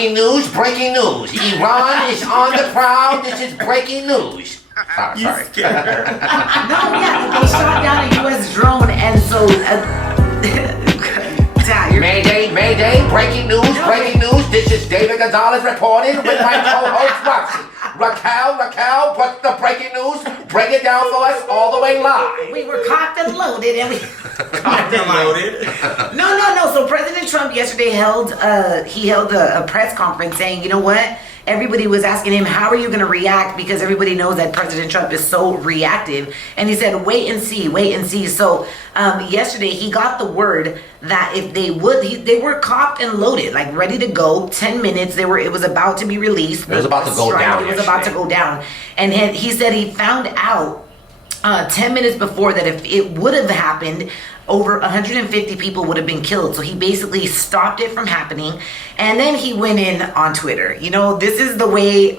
Breaking news, breaking news. Iran is on the prowl. This is breaking news. Sorry. No, yeah, they shot down a U.S. drone, and so... Mayday, breaking news, breaking news. This is David Gonzalez reporting with my co-host Roxy. Raquel, put the breaking news, break it down for us all the way live. We were cocked and loaded, and we... Cocked and loaded? No. So President Trump yesterday held a press conference saying, you know what? Everybody was asking him, how are you going to react? Because everybody knows that President Trump is so reactive. And he said, wait and see. So yesterday he got the word that if they would, they were cocked and loaded, like ready to go. 10 minutes, it was about to be released. It was about to go down. It was about to go down. And he said he found out 10 minutes before that if it would have happened, over 150 people would have been killed. So he basically stopped it from happening. And then he went in on Twitter. You know, this is the way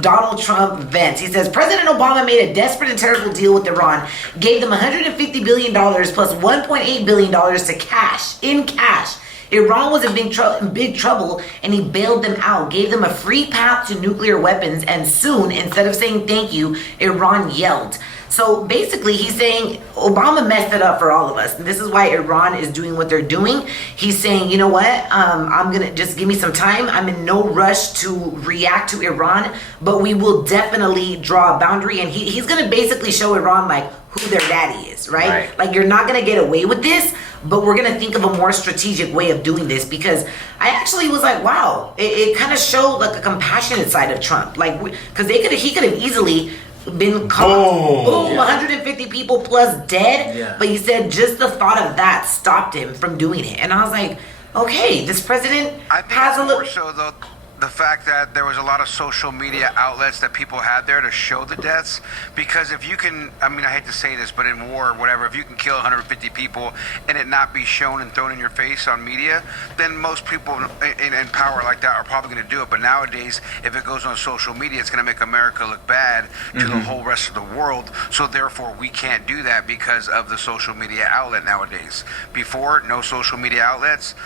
Donald Trump vents. He says, President Obama made a desperate and terrible deal with Iran, gave them $150 billion plus $1.8 billion in cash. Iran was in big trouble, and he bailed them out, gave them a free path to nuclear weapons, and soon, instead of saying thank you, Iran yelled. So basically, he's saying Obama messed it up for all of us. And this is why Iran is doing what they're doing. He's saying, you know what? I'm going to just give me some time. I'm in no rush to react to Iran, but we will definitely draw a boundary. And he's going to basically show Iran like who their daddy is, right? Like, you're not going to get away with this, but we're going to think of a more strategic way of doing this. Because I actually was like, wow, it kind of showed like a compassionate side of Trump. Like, because he could have easily been caught. Boom, 150 people plus dead. Yeah. But he said just the thought of that stopped him from doing it. And I was like, okay, this president has a little... More so, though, the fact that there was a lot of social media outlets that people had there to show the deaths. Because if you can, I mean, I hate to say this, but in war or whatever, if you can kill 150 people and it not be shown and thrown in your face on media, then most people in power like that are probably going to do it. But nowadays, if it goes on social media, it's going to make America look bad to the whole rest of the world. So therefore, we can't do that because of the social media outlet nowadays. Before, no social media outlets,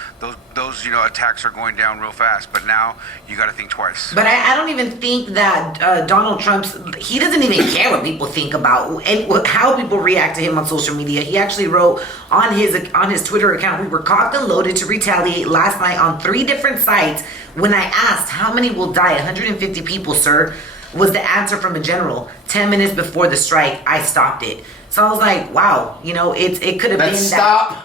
those attacks are going down real fast. But now, you got to think twice. But I don't even think that Donald he doesn't even care what people think about and how people react to him on social media. He actually wrote on his Twitter account, we were cocked and loaded to retaliate last night on 3 different sites. When I asked how many will die, 150 people, sir, was the answer from a general. 10 minutes before the strike, I stopped it. So I was like, wow, it could have been stop.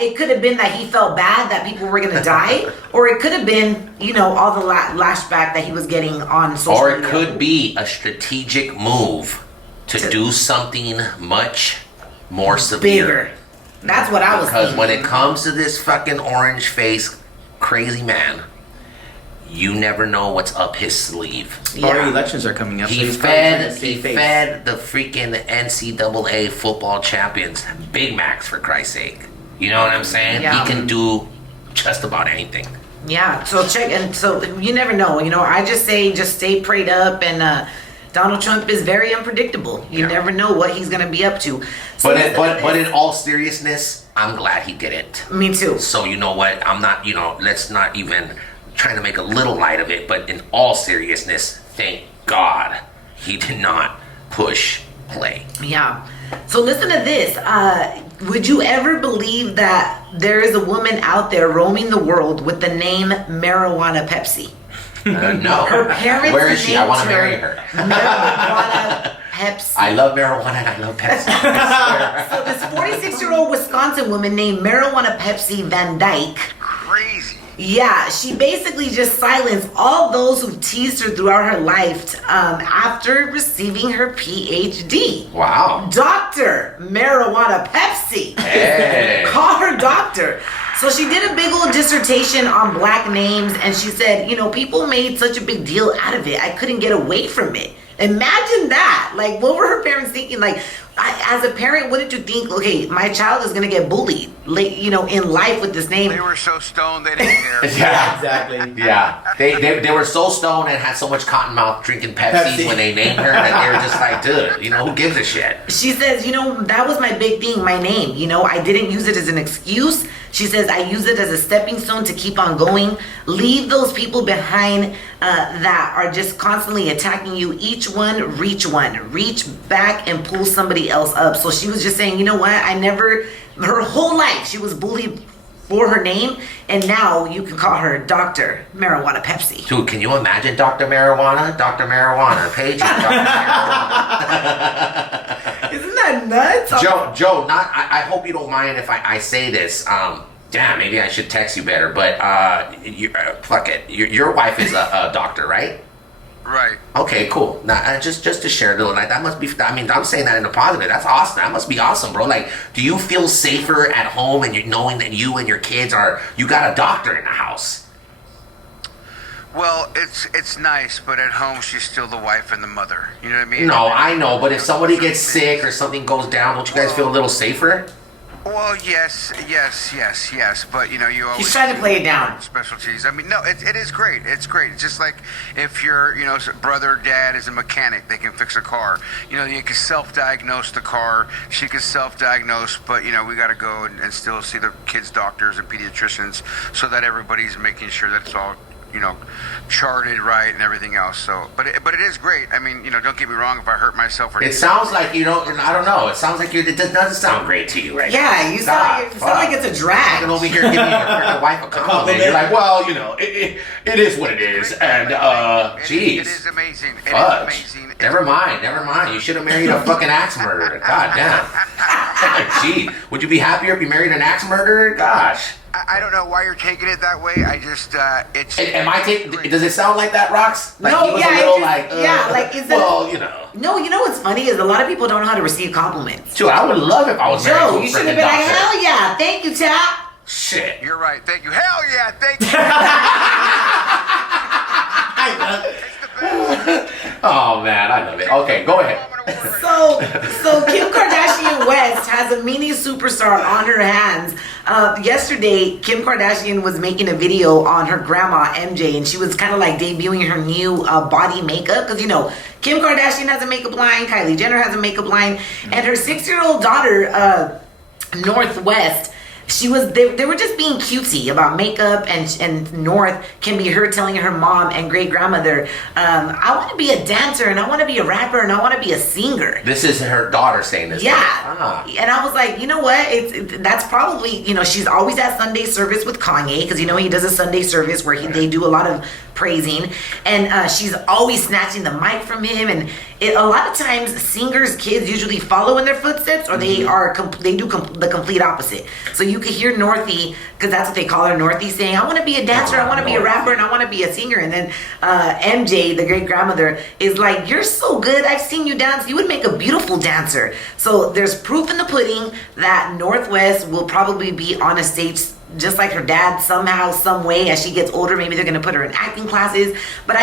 It could have been that he felt bad that people were going to die, or it could have been, all the lashback that he was getting on social media. Or it could be a strategic move to do something much more severe. Bigger. That's what I was thinking. Because when it comes to this fucking orange face crazy man, you never know what's up his sleeve. Our elections are coming up. He fed the freaking NCAA football champions Big Macs, for Christ's sake. You know what I'm saying? Yeah. He can do just about anything. Yeah, so you never know. I just say just stay prayed up, and Donald Trump is very unpredictable. You never know what he's going to be up to. So but in all seriousness, I'm glad he did it. Me too. So you know what? I'm not, let's not even trying to make a little light of it, but in all seriousness, thank God he did not push play. Yeah. So listen to this. Would you ever believe that there is a woman out there roaming the world with the name Marijuana Pepsi? No. Her parents. Where is she? I want to marry her. Marijuana Pepsi. I love marijuana and I love Pepsi. So this 46-year-old Wisconsin woman named Marijuana Pepsi Van Dyke. Crazy. Yeah, she basically just silenced all those who teased her throughout her life after receiving her PhD. Wow. Dr. Marijuana Pepsi. Hey. Call her doctor. So she did a big old dissertation on black names, and she said, people made such a big deal out of it, I couldn't get away from it. Imagine that. Like, what were her parents thinking? Like, as a parent, what did you think? Okay, my child is going to get bullied, in life with this name. They were so stoned they didn't care. Yeah, exactly. Yeah, they were so stoned and had so much cotton mouth drinking Pepsi when they named her that they were just like, dude, who gives a shit? She says, that was my big thing, my name. I didn't use it as an excuse. She says, I use it as a stepping stone to keep on going. Leave those people behind that are just constantly attacking you. Each one. Reach back and pull somebody else up. So she was just saying, you know what? Her whole life, she was bullied for her name, and now you can call her Dr. Marijuana Pepsi. Dude, can you imagine Dr. Marijuana? Dr. Marijuana, Paige, Dr. Marijuana. Isn't that nuts? Joe, I hope you don't mind if I say this. Damn, maybe I should text you better, but fuck it. Your wife is a doctor, right? Right. Okay, cool. Now, just to share a little, like, that must be, I mean, I'm saying that in a positive. That's awesome. That must be awesome, bro. Like, do you feel safer at home and knowing that you and your kids you got a doctor in the house? Well, it's nice, but at home she's still the wife and the mother. You know what I mean? No, I know, but if somebody gets sick or something goes down, don't you guys feel a little safer? Well, yes, but you always... He's trying to play it down. Specialties. I mean, no, it is great. It's great. It's just like if your, brother, dad is a mechanic, they can fix a car. You can self-diagnose the car. She can self-diagnose, but, we got to go and still see the kids' doctors and pediatricians so that everybody's making sure that it's all, charted right and everything else. So, but it is great. I mean, don't get me wrong. If I hurt myself or it sounds like I don't know. It sounds like it doesn't sound great to you right now. Yeah, you sound like it's a drag. I'm over here giving your wife a compliment. You're like, well, it is what it is. And geez, it is amazing. Fudge. It is amazing. Never mind. You should have married a fucking axe murderer. God damn. Gee, would you be happier if you married an axe murderer? Gosh. I don't know why you're taking it that way. I just, it's... Am I taking... Does it sound like that, Rox? Like No, he was yeah, a little is that... Well, No, what's funny is a lot of people don't know how to receive compliments. Dude, I would love if I was married to Joe, a you should have freaking been like, doctor. hell yeah, thank you, Tap. Shit. You're right. Thank you. Hell yeah, thank you. Oh, man, I love it. Okay, go ahead. So Kim Kardashian West has a mini superstar on her hands. Yesterday, Kim Kardashian was making a video on her grandma, MJ, and she was kind of like debuting her new body makeup. Because, Kim Kardashian has a makeup line, Kylie Jenner has a makeup line, and her 6-year-old daughter, Northwest, they were just being cutesy about makeup, and North can be her telling her mom and great grandmother, I want to be a dancer, and I want to be a rapper, and I want to be a singer. This is her daughter saying this. Yeah. And I was like, you know what? That's probably, she's always at Sunday service with Kanye, because he does a Sunday service where they do a lot of praising, and she's always snatching the mic from him, and a lot of times singers' kids usually follow in their footsteps, or they do the complete opposite. So you could hear Northie, because that's what they call her, Northie, saying, I want to be a dancer, I want to be a rapper, and I want to be a singer. And then MJ, the great grandmother, is like, you're so good, I've seen you dance, you would make a beautiful dancer. So there's proof in the pudding that Northwest will probably be on a stage just like her dad somehow, some way. As she gets older, maybe they're going to put her in acting classes. But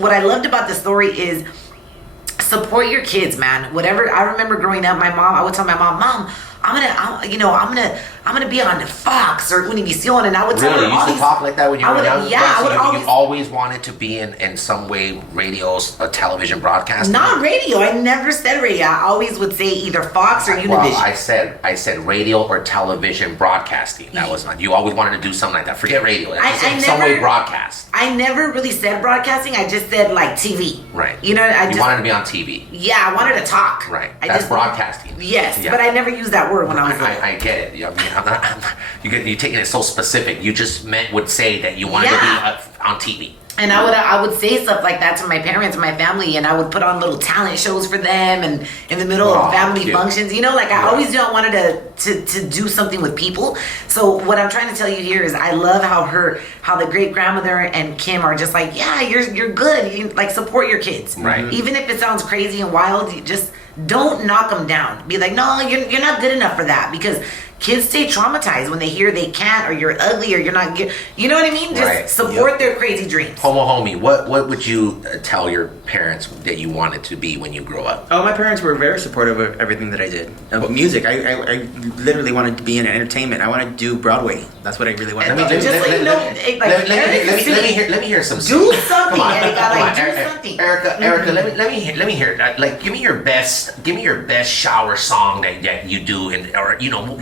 what I loved about the story is support your kids, man. Whatever. I remember growing up, I would tell my mom, I'm gonna be on the Fox or Univision, and I would tell her Really? You used to talk like that when you were young? Yeah, You always wanted to be in some way radios, television broadcasting? Not radio. I never said radio. I always would say either Fox or Univision. Well, I said radio or television broadcasting. That was not. You always wanted to do something like that. Forget radio. Some way broadcast. I never really said broadcasting. I just said like TV. Right. You wanted to be on TV. Yeah, I wanted to talk. Right. That's broadcasting. Yes, yeah. But I never used that word when I was little. I get it. I mean, you're taking it so specific. You just would say that you wanted to be on TV. And I would say stuff like that to my parents and my family, and I would put on little talent shows for them, and in the middle of family functions, I always knew I wanted to do something with people. So what I'm trying to tell you here is I love how the great grandmother and Kim are just like, yeah, you're good. You, like, support your kids, right? Even if it sounds crazy and wild, you just don't knock them down. Be like, no, you're not good enough for that, because kids stay traumatized when they hear they can't, or you're ugly, or you're not good. You know what I mean? Just support their crazy dreams. Homo homie, what would you tell your parents that you wanted to be when you grow up? Oh, my parents were very supportive of everything that I did. About music, I literally wanted to be in entertainment. I wanted to do Broadway. That's what I really want. Let me hear some. Do something. Come on, do something. Erica, let me hear that. Like, give me your best shower song that you do, or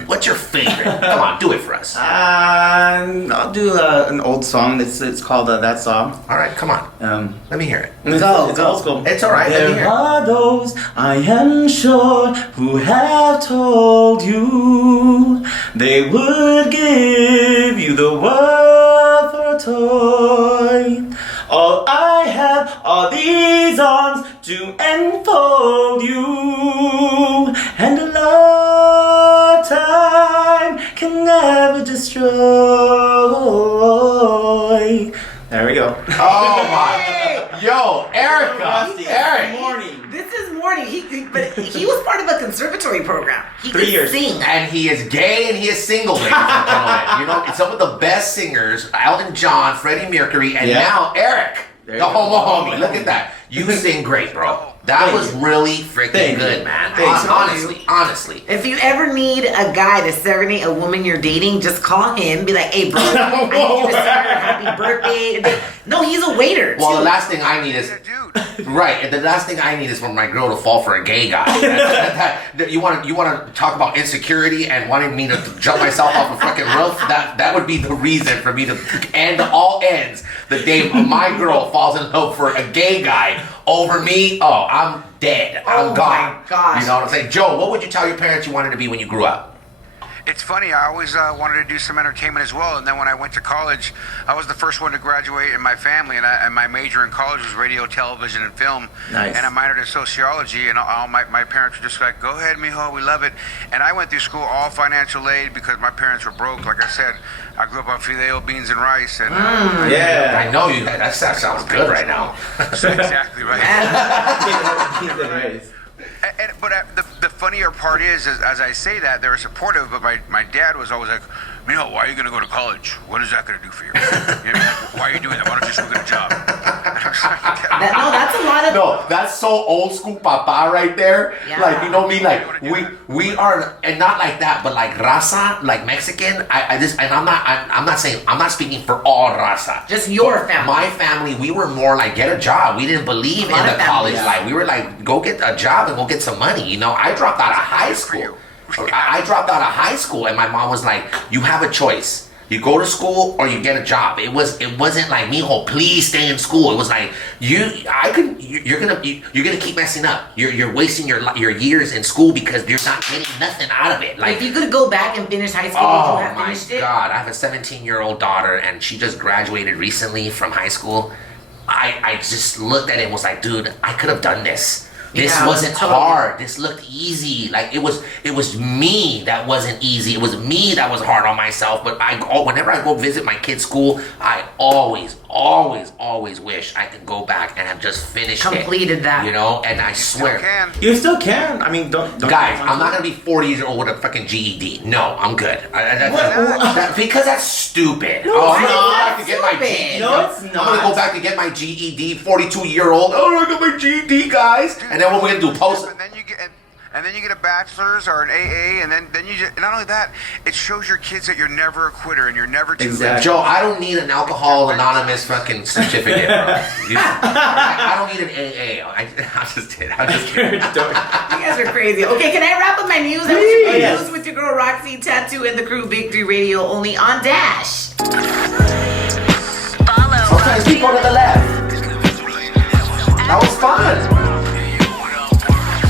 what's your favorite? Come on, do it for us. I'll do an old song. It's called That Song. All right, come on. Let me hear it. It's old school. It's all right. Let me hear There it. are those, I am sure, who have told you they would give you the world for a toy. All I have are these arms to enfold you, and a lifetime can never destroy. There we go. Oh my! Yo, Erica, Eric. This is morning. But he was part of a conservatory program. He 3 could years. sing. And he is gay and he is single, ladies and gentlemen. Some of the best singers, Elton John, Freddie Mercury, and now Eric, There the you go. homo homie. Look at that. You sing great, bro. That Thank was you. really freaking Thank good, you. man. Thanks. Honestly. If you ever need a guy to serenade a woman you're dating, just call him. Be like, hey, bro, I need you to sing her happy birthday. No, he's a waiter. Well, too. the last thing I need is Dude. right. And the last thing I need is for my girl to fall for a gay guy. You want to talk about insecurity and wanting me to jump myself off a fucking roof? That would be the reason for me to end all ends the day my girl falls in love for a gay guy over me. Oh, I'm dead. I'm Oh gone. my gosh. You know what I'm saying? Joe, what would you tell your parents you wanted to be when you grew up? It's funny, I always wanted to do some entertainment as well, and then when I went to college, I was the first one to graduate in my family, and my major in college was radio, television, and film. Nice. And I minored in sociology, and all my parents were just like, go ahead, mijo, we love it. And I went through school all financial aid because my parents were broke. Like I said, I grew up on fideo, beans, and rice. And Yeah. I know you. That sounds good right now. exactly right. But the funnier part is as I say that, they were supportive, but my dad was always like, Mijo, why are you going to go to college? What is that going to do for you? Why are you doing that? Why don't you just go get a job? No, that's a lot of. No, that's so old school papa right there. Yeah. Like, you know what I mean? Like we are, and not like that, but like raza, like Mexican. I'm not speaking for all raza. Just your family. My family, we were more like get a job. We didn't believe in lot the of families, college yeah. life. We were like go get a job and go get some money. I dropped out of high school. I dropped out of high school, and my mom was like, "You have a choice. You go to school or you get a job." It wasn't like, "Mijo, please stay in school." It was like, you're gonna keep messing up. You're wasting your years in school because you're not getting nothing out of it. Like, If you could go back and finish high school, would oh you have my finished it? God, I have a 17-year-old daughter, and she just graduated recently from high school. I just looked at it and was like, dude, I could have done this. This Yeah, wasn't totally. hard. This looked easy. Like it was me that wasn't easy. It was me that was hard on myself. But whenever I go visit my kid's school, I always wish I could go back and have just finished Completed that. And I swear. Can. You still can. I mean, don't Guys, I'm not gonna be 40 years old with a fucking GED. No, I'm good. Because that's stupid. I'm why gonna go is that back to get my stupid? GED. No, it's I'm gonna go not. back to get my GED. 42-year-old. Oh, I got my GED, guys. And then what we're gonna do? Post. And then you get a bachelor's or an AA, and then you just, not only that, it shows your kids that you're never a quitter and you're never too Exactly. Joe, I don't need an Alcohol Anonymous fucking certificate, bro. I don't need an AA. I'm just kidding. You guys are crazy. Okay, can I wrap up my news? I Please. was your news with your girl RaqC, Tattoo, and the crew, Big 3 Radio, only on Dash. Sometimes people to the left. That was fun.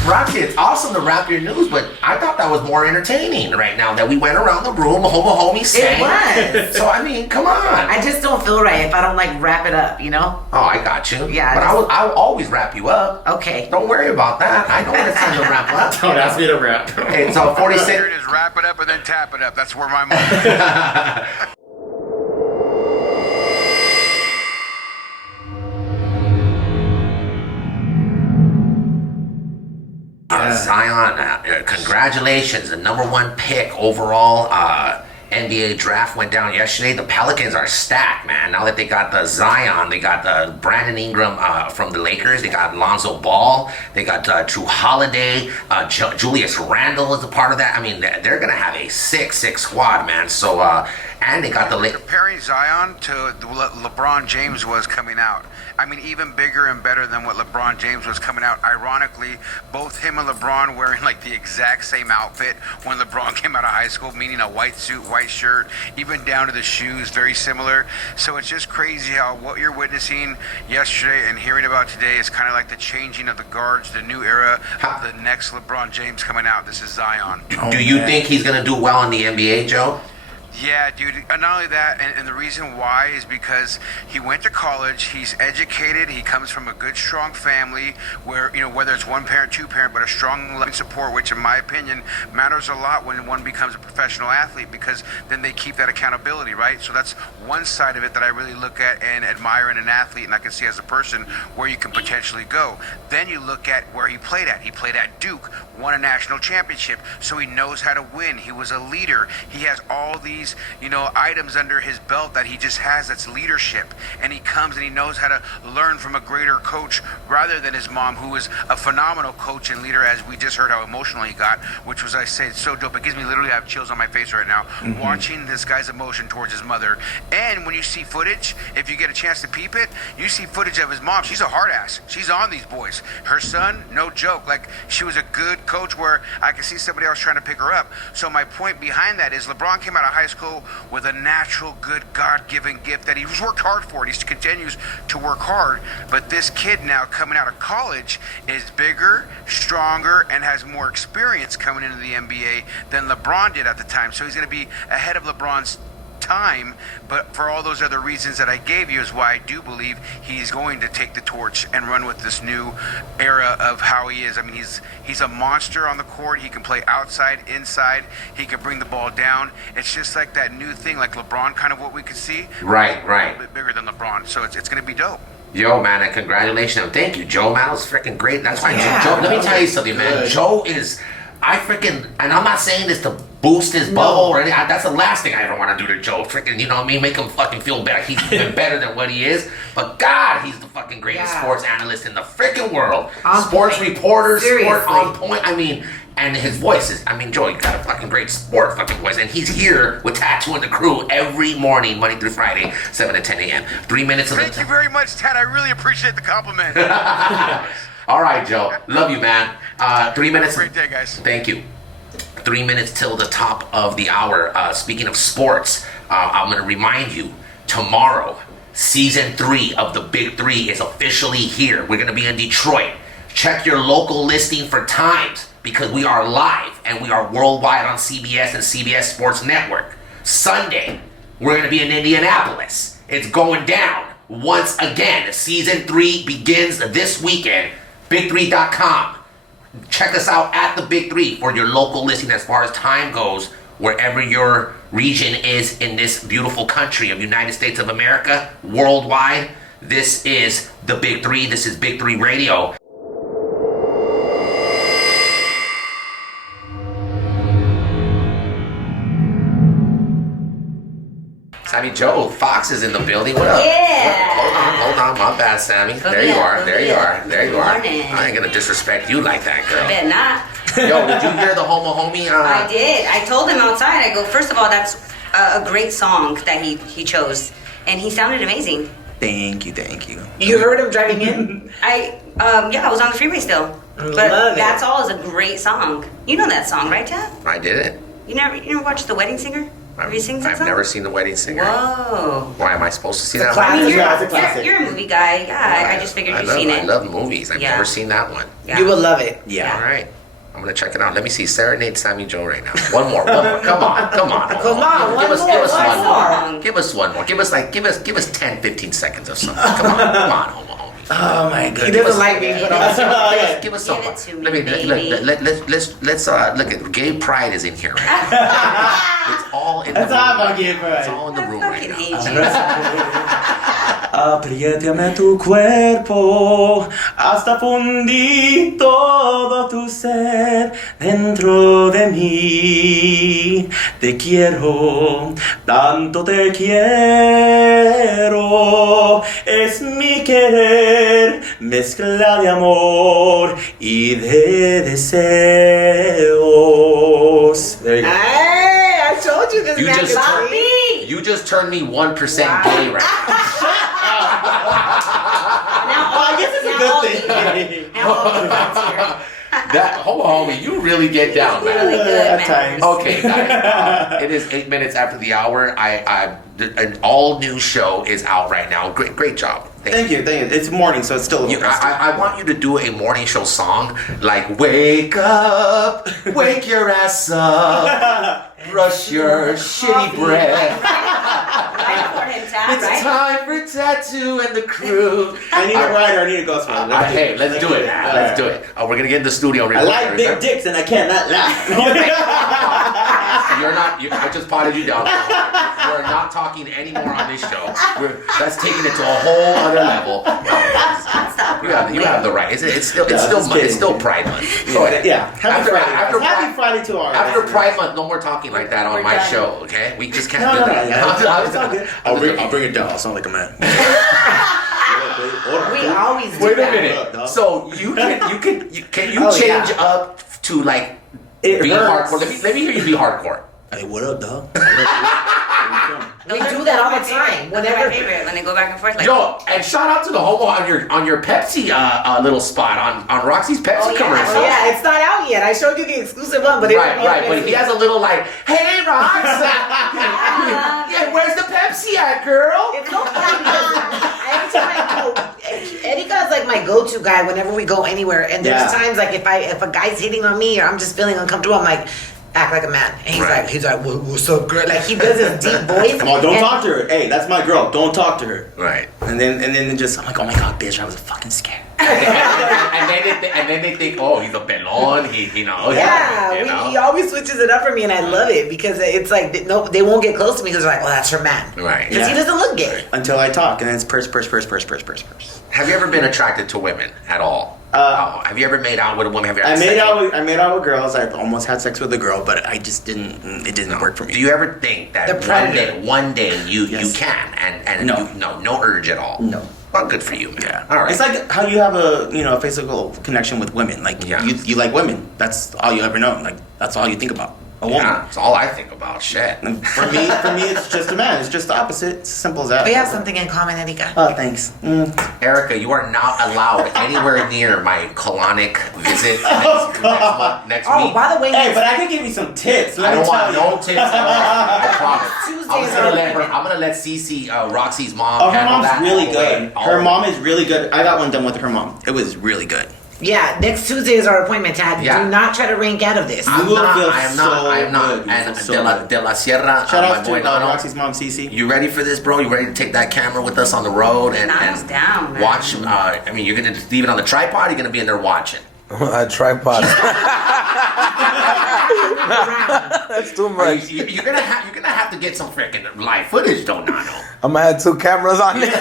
RaqC, it's awesome to wrap your news, but I thought that was more entertaining right now that we went around the room, homo homie sang. It was. So, I mean, come on. I just don't feel right if I don't wrap it up, Oh, I got you. Yeah, But I'll always wrap you up. Okay. Don't worry about that. I know when it's time to wrap up. Don't ask me to rap. Okay, so 46. Here it is, wrap it up and then tap it up. That's where my mind Zion, congratulations, the #1 pick overall. NBA draft went down yesterday. The Pelicans are stacked, man. Now that they got the Zion, they got the Brandon Ingram from the Lakers, they got Lonzo Ball, they got Drew Holiday, Julius Randle is a part of that. I mean, they're gonna have a sick squad, man. So and they got comparing Zion to what LeBron James was coming out. I mean, even bigger and better than what LeBron James was coming out. Ironically, both him and LeBron wearing like the exact same outfit when LeBron came out of high school, meaning a white suit, white shirt, even down to the shoes, very similar. So it's just crazy how what you're witnessing yesterday and hearing about today is kind of like the changing of the guards, the new era of the next LeBron James coming out. This is Zion. Do you think he's gonna do well in the NBA, Joe? Yeah, dude. Not only that, and the reason why is because he went to college. He's educated. He comes from a good, strong family where, you know, whether it's one parent, two parent, but a strong loving support, which in my opinion matters a lot when one becomes a professional athlete, because then they keep that accountability, right? So that's one side of it that I really look at and admire in an athlete, and I can see as a person where you can potentially go. Then you look at where he played at. He played at Duke, won a national championship, so he knows how to win. He was a leader. He has all these, you know, items under his belt that he just has, that's leadership, and he comes and he knows how to learn from a greater coach rather than his mom, who is a phenomenal coach and leader, as we just heard how emotional he got, which was, I say, so dope. It gives me literally, I have chills on my face right now watching this guy's emotion towards his mother. And when you see footage, if you get a chance to peep it, you see footage of his mom. She's a hard ass. She's on these boys. Her son, no joke, like she was a good coach where I could see somebody else trying to pick her up. So my point behind that is LeBron came out of high school with a natural, good, God-given gift that he's worked hard for. He continues to work hard. But this kid now coming out of college is bigger, stronger, and has more experience coming into the NBA than LeBron did at the time. So he's going to be ahead of LeBron's time, but for all those other reasons that I gave you is why I do believe he's going to take the torch and run with this new era of how he is. I mean, he's a monster on the court. He can play outside, inside. He can bring the ball down. It's just like that new thing, like LeBron, kind of what we could see. Right. A little bit bigger than LeBron, so it's going to be dope. Yo, man, and congratulations. Thank you, Joe, man. That was freaking great. That's why, Joe, let me tell you something, man. Joe is, and I'm not saying this to boost his bubble or anything. That's the last thing I ever want to do to Joe. Freaking, you know what I mean? Make him fucking feel better. He's been better than what he is. But God, he's the fucking greatest sports analyst in the freaking world. Sports reporter, sport on point. I mean, and his voice is, I mean, Joe, you got a fucking great sport fucking voice. And he's here with Tattoo and the crew every morning, Monday through Friday, 7 to 10 a.m. 3 minutes of Thank you very much, Ted. I really appreciate the compliment. All right, Joe. Love you, man. 3 minutes. Have a great day, guys. Thank you. 3 minutes till the top of the hour. Speaking of sports, I'm going to remind you, tomorrow, season 3 of the Big 3 is officially here. We're going to be in Detroit. Check your local listing for times, because we are live and we are worldwide on CBS and CBS Sports Network. Sunday, we're going to be in Indianapolis. It's going down once again. Season 3 begins this weekend. Big3.com. Check us out at the Big 3 for your local listing as far as time goes, wherever your region is in this beautiful country of United States of America, worldwide. This is the Big 3. This is Big 3 Radio. Sammy Jo Fox is in the building. What up? Yeah. Hold on. My bad, Sammy. There you are. I ain't gonna disrespect you like that, girl. I bet not. Yo, did you hear the Homo Homie? I did. I told him outside. I go, first of all, that's a great song that he chose, and he sounded amazing. Thank you. You heard him driving in? I was on the freeway still. But That's All is a great song. You know that song, right, Ted? I did it. You never watched The Wedding Singer? Have you seen that song? I've never seen The Wedding Singer. Whoa. Why am I supposed to see that? I mean, It's a classic. you're a movie guy. Yeah, I just figured you've seen it. I love movies. I've never seen that one. Yeah. You will love it. Yeah. All right. I'm going to check it out. Let me see. Serenade Sammy Jo right now. One more. Come on. Come on, Give us one more. more. Give us one more. Give us 10, 15 seconds of something. Come on, Homo Homie. Oh my He goodness. doesn't like being put on. Give us Give some. it to me, Let's look at Gay Pride is in here right now. It's all in the room. That's all about Gay Pride. It's all in the room right fucking now. hate you. Apriétame tu cuerpo hasta fundir todo tu ser dentro de mí. Te quiero, tanto te quiero. Es mi querer, mezcla de amor y de deseos. There you go. Hey, I told you this You man just could turned sing. You just turned me 1% gay right Now, I guess it's a good thing. Now all the thoughts here. now. That homo homie, you really get down, Really man. good, At man. times. Okay, guys. It is 8 minutes after the hour. An all new show is out right now. Great job. Thank you. It's morning, so it's still a little rusty. I want you to do a morning show song like "Wake up, wake your ass up, brush your shitty breath. Right for him, Tad, It's right? time for Tattoo and the crew." I need a rider, I need a ghost rider. Hey, let's do it. Let's do it. We're gonna get in the studio. I like big dicks and I cannot laugh. I just potted you down. We're not talking anymore on this show. That's taking it to a whole other level. Stop. You have the right. It's still Pride Month. Go ahead. Yeah. Happy After Friday to our After Pride Month, no more talking like that on We're my done. show. Okay, we just can't No, do no, that. no, it's all good. I'll bring it down. I'll sound like a man. We always do Wait a that. minute. So can you Oh, change yeah. up to like It be hurts. hardcore? Let me hear you be hardcore. Hey, what up, dog? We do that all the time. Those are Whenever. my favorite when they go back and forth like. Yo, and shout out to the homo on your Pepsi little spot on RaqC's Pepsi commercial. Oh, yeah, it's not out yet. I showed you the exclusive one, but Right, but he has a little like, "Hey, Rox, yeah, where's the Pepsi at, girl?" It's so funny because every time I go, Erica is like my go-to guy whenever we go anywhere. And there's Yeah. times like if a guy's hitting on me or I'm just feeling uncomfortable, I'm like, act like a man. And he's like, what's up, girl? Like he does his deep voice. Come on, don't talk to her. Hey, that's my girl. Don't talk to her. Right. And then just I'm like, oh my god, bitch, I was fucking scared. and then they think, "Oh, he's a pelon. He knows." Yeah, he always switches it up for me, and I love it because it's like they won't get close to me because they're like, well, that's her man, Right. Because he doesn't look gay. Until I talk, and then it's purse. Have you ever been attracted to women at all? Have you ever made out with a woman? Have you I had made sex out with girls. I almost had sex with a girl, but I just didn't. It didn't work for me. Do you ever think that The predator. one day you Yes. can and No. no urge at all? No. Well, good for you, man. Yeah. All right. It's like how you have a physical connection with women. Like Yeah. you like women. That's all you ever know. Like that's all you think about. A woman. Yeah, that's all I think about. Shit. And for me, it's just a man. It's just the opposite. It's as simple as that. We have something in common, Erica. Oh, thanks. Erica, you are not allowed anywhere near my colonic visit next Oh, week. by the way, Hey, but I can give you some tips. Let I me don't tell want you. no tips at all. I promise. Tuesdays I'm gonna let Cece, RaqC's mom. Oh, her handle mom's that really all the way. good. Her mom is really good. I got one done with her mom. It was really good. yeah, next Tuesday is our appointment, Tad. Yeah. Do not try to rank out of this. You will feel I am not. so I am not. good. You And feel so good. De La Sierra, Shout my out boy to Nano. RaqC's mom, Cece. You ready for this, bro? You ready to take that camera with us on the road and Nano's down, man. watch? I mean, you're gonna just leave it on the tripod. You're gonna be in there watching. A tripod. That's too much. You're gonna have to get some freaking live footage, though, Nano. I'm gonna have 2 cameras on there. It's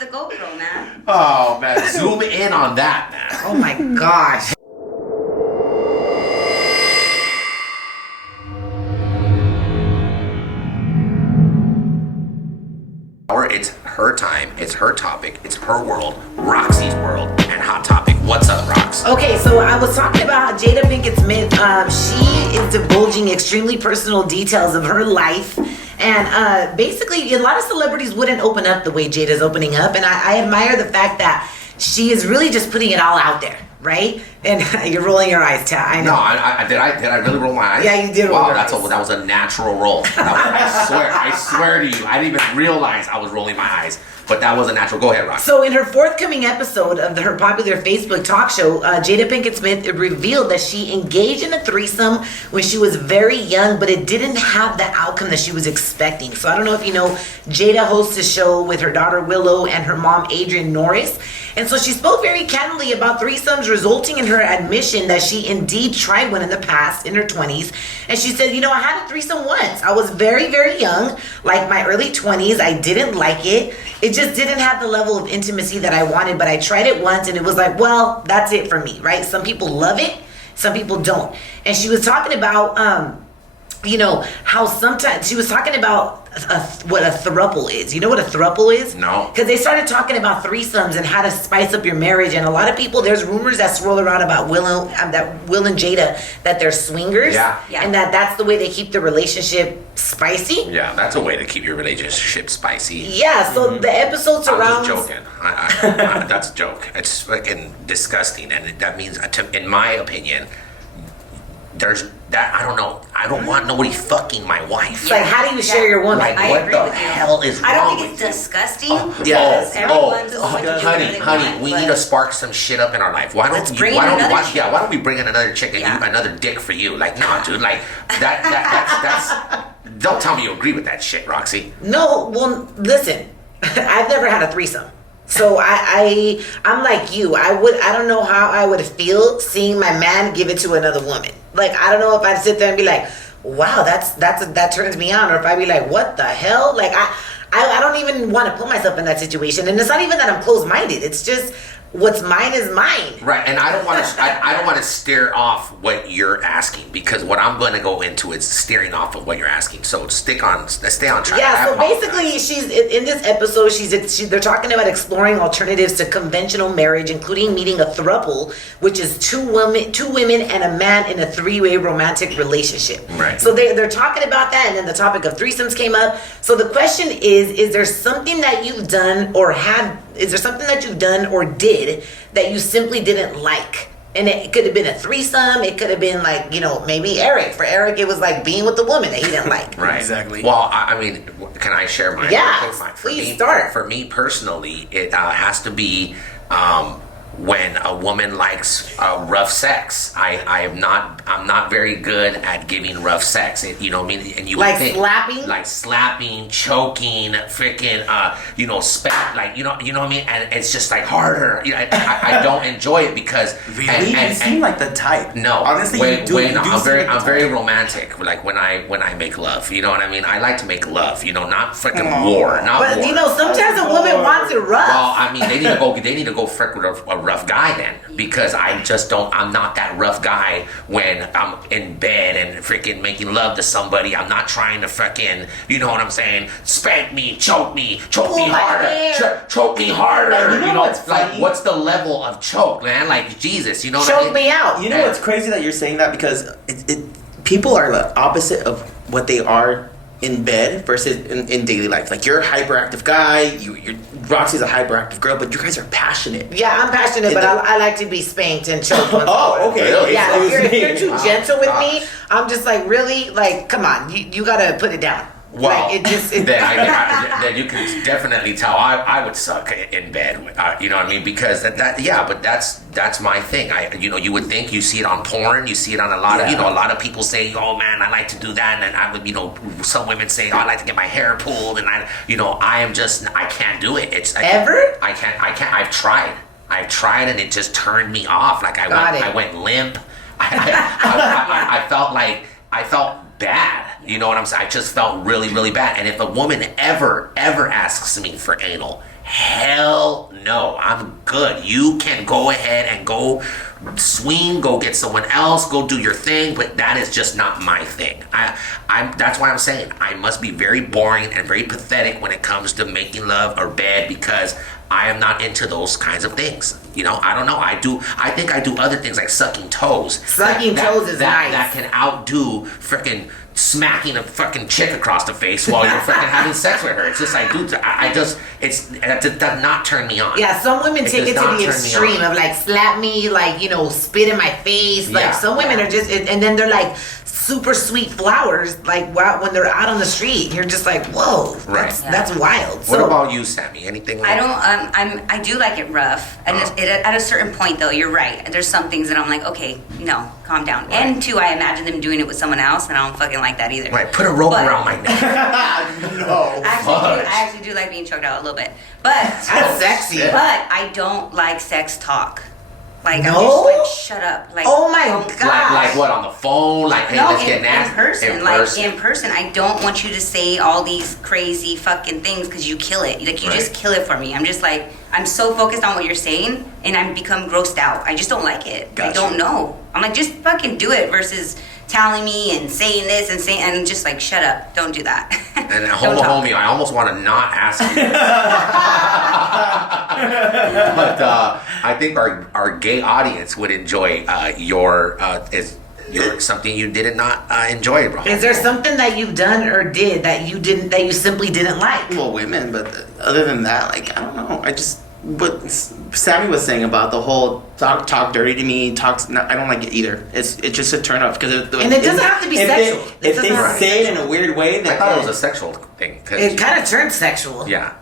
the GoPro, man. Oh man, zoom in on that, man. Oh my gosh. It's her time, it's her topic, it's her world, RaqC's world, and Hot Topic. What's up, Rox? Okay, so I was talking about how Jada Pinkett Smith, she is divulging extremely personal details of her life. And basically, a lot of celebrities wouldn't open up the way Jada's opening up. And I admire the fact that she is really just putting it all out there, right? And you're rolling your eyes, Tad. I know. No, did I really roll my eyes? Yeah, you did roll Wow, your that eyes. was a natural roll. I swear to you, I didn't even realize I was rolling my eyes. But that wasn't natural. Go ahead, Rock. So in her forthcoming episode of her popular Facebook talk show, Jada Pinkett Smith revealed that she engaged in a threesome when she was very young, but it didn't have the outcome that she was expecting. So I don't know if you know, Jada hosts a show with her daughter Willow and her mom Adrienne Norris. And so she spoke very candidly about threesomes, resulting in her admission that she indeed tried one in the past in her 20s. And she said, I had a threesome once. I was very, very young, like my early 20s. I didn't like it. It just didn't have the level of intimacy that I wanted, but I tried it once and it was like, well, that's it for me, right? Some people love it, some people don't. And she was talking about, how sometimes, she was talking about what a throuple is. You know what a throuple is? No. Because they started talking about threesomes and how to spice up your marriage. And a lot of people, there's rumors that swirl around about Will and Jada, that they're swingers. Yeah. And that's the way they keep the relationship spicy. Yeah, that's a way to keep your relationship spicy. Yeah, so the episode surrounds... I'm just joking. That's a joke. It's fucking disgusting. And that means, in my opinion, there's that, I don't know. I don't want nobody fucking my wife. It's like, how do you share your woman? Like, I what agree the with you. hell is I wrong don't think with it's disgusting. Yes. Everyone's open to do honey, whatever they want, we but- need to spark some shit up in our life. Why Let's don't bring you? in another chick. Why don't we bring in another chick and Yeah. you, another dick for you? Like, no, dude. Like that's. Don't tell me you agree with that shit, Roxy. No, well, listen, I've never had a threesome. So I'm like you. I don't know how I would feel seeing my man give it to another woman. Like, I don't know if I'd sit there and be like, wow, that turns me on, or if I'd be like, what the hell? Like, I don't even want to put myself in that situation. And it's not even that I'm closed-minded. It's just what's mine is mine. Right, and I don't want to. I don't want to steer off what you're asking, because what I'm going to go into is steering off of what you're asking. So stay on track. Yeah. So basically, she's in this episode. They're talking about exploring alternatives to conventional marriage, including meeting a throuple, which is two women and a man in a three-way romantic relationship. Right. So they're talking about that, and then the topic of threesomes came up. So the question is there something that you've done or had? Is there something that you've done or did that you simply didn't like? And it could have been a threesome. It could have been like, maybe Erick. For Erick, it was like being with the woman that he didn't like. Right. Exactly. Well, I mean, can I share mine? Yeah, For please me, start. For me personally, it has to be when a woman likes rough sex. I'm not very good at giving rough sex. You know what I mean? And you Like would think, slapping? like slapping, choking, freaking, spat, like you know what I mean? And it's just like harder. I don't enjoy it because Really? You seem like the type. no, honestly, wait, you do. no, you I'm seem very, like the I'm type. very romantic. Like when I make love, you know what I mean. I like to make love, not freaking war, not But war. sometimes a woman wants it rough. Well, I mean, they need to go frick with a rough guy then, because I'm not that rough guy when I'm in bed and freaking making love to somebody. I'm not trying to freaking, you know what I'm saying? Spank me, choke me Pull my harder, hair. choke me harder. You know what's like funny? what's the level of choke, man? Like Jesus, you know what I Choke mean? me out. You know what's crazy that you're saying that, because people are the opposite of what they are in bed versus in daily life. Like, you're a hyperactive guy, Roxy's a hyperactive girl, but you guys are passionate. Yeah, I'm passionate, but I like to be spanked and choked. once in a while. Oh, okay. Really? Yeah, if you're too Wow. gentle with Gosh. me, I'm just like, really? Like, come on, you gotta put it down. Well, like, then you can definitely tell I would suck in bed. You know what I mean? Because but that's my thing. You would think you see it on porn, you see it on a lot of a lot of people say, oh man, I like to do that, and I would some women say, oh, I like to get my hair pulled, and I can't do it. It's Ever? I can't. I've tried and it just turned me off. Like I went limp. I felt bad. You know what I'm saying? I just felt really, really bad. And if a woman ever asks me for anal, hell no, I'm good. You can go ahead and go swing, go get someone else, go do your thing, but that is just not my thing. That's why I'm saying I must be very boring and very pathetic when it comes to making love or bed, because I am not into those kinds of things. I don't know. I think I do other things like sucking toes. Sucking toes is nice. That can outdo freaking smacking a fucking chick across the face while you're fucking having sex with her. It's just like, dude, it does not turn me on. Yeah, some women take it to the extreme of like slap me, like, you know, spit in my face. Like some women are just, and then they're like super sweet flowers, like when they're out on the street. You're just like, whoa, that's wild. What about you, Sammy? Anything? Like I do like it rough, and at a certain point, though, you're right. There's some things that I'm like, okay, no, calm down. Right. And two, I imagine them doing it with someone else, and I don't fucking like that either. Right, put a rope around my neck. No, I actually do like being choked out a little bit, but that's sexy. But I don't like sex talk. Like, I'm just like, shut up. Like, oh my god. Like what, on the phone? Like, hey, let's get nasty. In person. I don't want you to say all these crazy fucking things because you kill it. Like, you just kill it for me. I'm just like, I'm so focused on what you're saying and I'm become grossed out. I just don't like it. Gotcha. I don't know. I'm like, just fucking do it versus telling me and saying this and saying, and just like, shut up. Don't do that. And HOMO HOMIE, I almost want to not ask you this. But I think our gay audience would enjoy your something you did not enjoy, bro. Is there something that you've done or did that you simply didn't like? Well, women, but other than that, like, I don't know. What Sammy was saying about the whole talk dirty to me, I don't like it either. It's just a turn off because and it doesn't have to be sexual. If they say it in a weird way, then I thought it was a sexual thing. It kind of turned sexual. Yeah.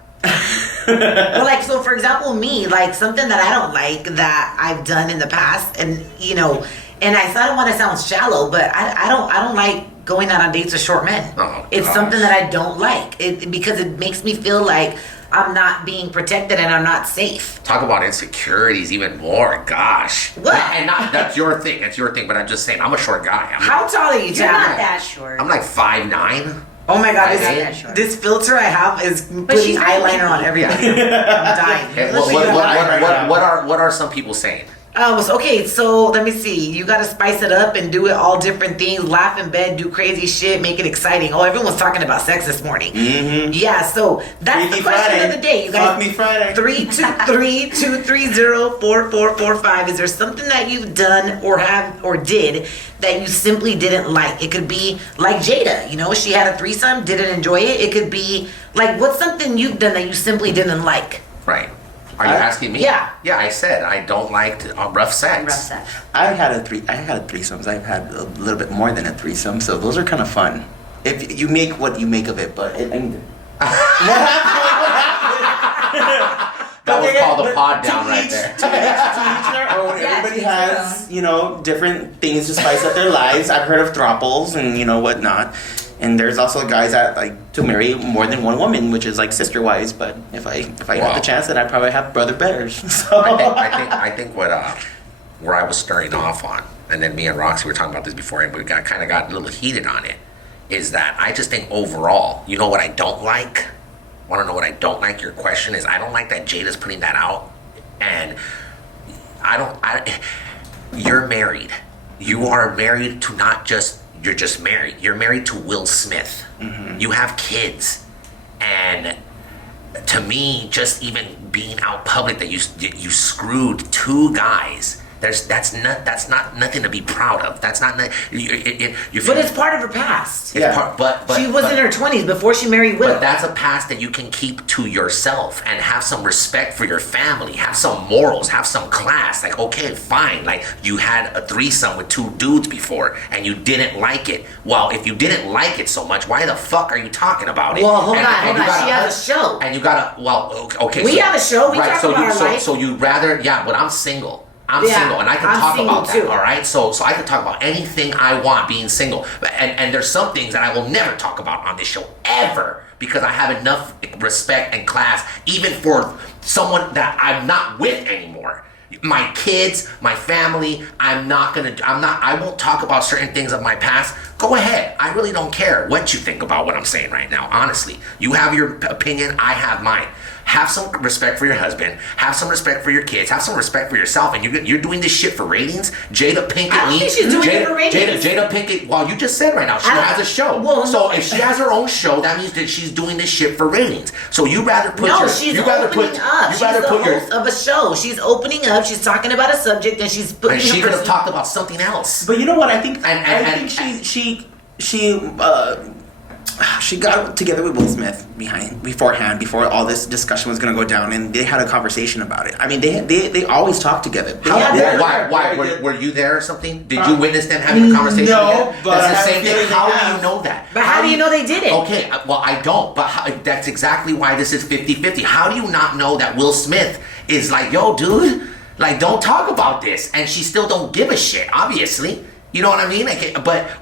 Well, like, so for example, me, like, something that I don't like that I've done in the past, and you know, and I don't want to sound shallow, but I don't like going out on dates with short men. Oh, it's something that I don't like because it makes me feel like I'm not being protected and I'm not safe. Talk about insecurities even more. Gosh. What? And that's your thing. That's your thing. But I'm just saying, I'm a short guy. How tall are you, You're not that short. I'm like 5'9". Oh my god, this filter I have is putting eyeliner on everything. I'm dying. Hey, what are some people saying? Okay, so let me see. You gotta spice it up and do it all different things. Laugh in bed, do crazy shit, make it exciting. Oh, everyone's talking about sex this morning. Mm-hmm. Yeah, so that's the question of the day. You guys, Fuck me Friday. 323-230-4445. Is there something that you've done or did that you simply didn't like? It could be like Jada. You know, she had a threesome, didn't enjoy it. It could be like, what's something you've done that you simply didn't like? Right. Are you asking me? Yeah. Yeah, I said I don't like rough sex. Rough sex. I had threesomes. I've had a little bit more than a threesome, so those are kind of fun. If you make what you make of it, but That was called a pod down right there. To each their own. Everybody has, different things to spice up their lives. I've heard of throuples and whatnot. And there's also guys that like to marry more than one woman, which is like sister wise. But if I had the chance, then I'd probably have brother bears. So I think what where I was starting off on, and then me and RaqC were talking about this before, and we got a little heated on it. Is that I just think overall, you know what I don't like? Want to know what I don't like? Your question is I don't like that Jada's putting that out, and you're married. You are married to not just. You're just married. You're married to Will Smith. Mm-hmm. You have kids, and to me, just even being out public that you screwed two guys. That's not nothing to be proud of. That's not. But it's part of her past. But she was in her 20s before she married Will. But that's a past that you can keep to yourself and have some respect for your family, have some morals, have some class. Like, okay, fine. Like, you had a threesome with two dudes before and you didn't like it. Well, if you didn't like it so much, why the fuck are you talking about it? Well, hold on. She has a show. And you gotta. Well, okay. We have a show. We talk about our life. So you'd rather? Yeah, but I'm single. I'm single, and I can talk about that, all right? So I can talk about anything I want being single. And there's some things that I will never talk about on this show, ever, because I have enough respect and class, even for someone that I'm not with anymore. My kids, my family, I won't talk about certain things of my past. Go ahead. I really don't care what you think about what I'm saying right now, honestly. You have your opinion, I have mine. Have some respect for your husband. Have some respect for your kids. Have some respect for yourself. And you're doing this shit for ratings? Jada Pinkett. I don't think she's doing it for ratings. Jada Pinkett, well, you just said right now, she has a show. Well, so if she has her own show, that means that she's doing this shit for ratings. So you rather put she's opening up. She's the host of a show. She's opening up. She's talking about a subject, and she's putting. And she could have talked about something else. But you know what? I think she she got together with Will Smith beforehand, before all this discussion was going to go down, and they had a conversation about it. I mean, they always talk together. Why? Were you there or something? Did you witness them having a conversation? No, again? but That's the I same feel thing. like they How have. do you know that? But how do you know they did it? Okay, well, I don't, but that's exactly why this is 50-50. How do you not know that Will Smith is like, yo, dude, like, don't talk about this, and she still don't give a shit, obviously. You know what I mean?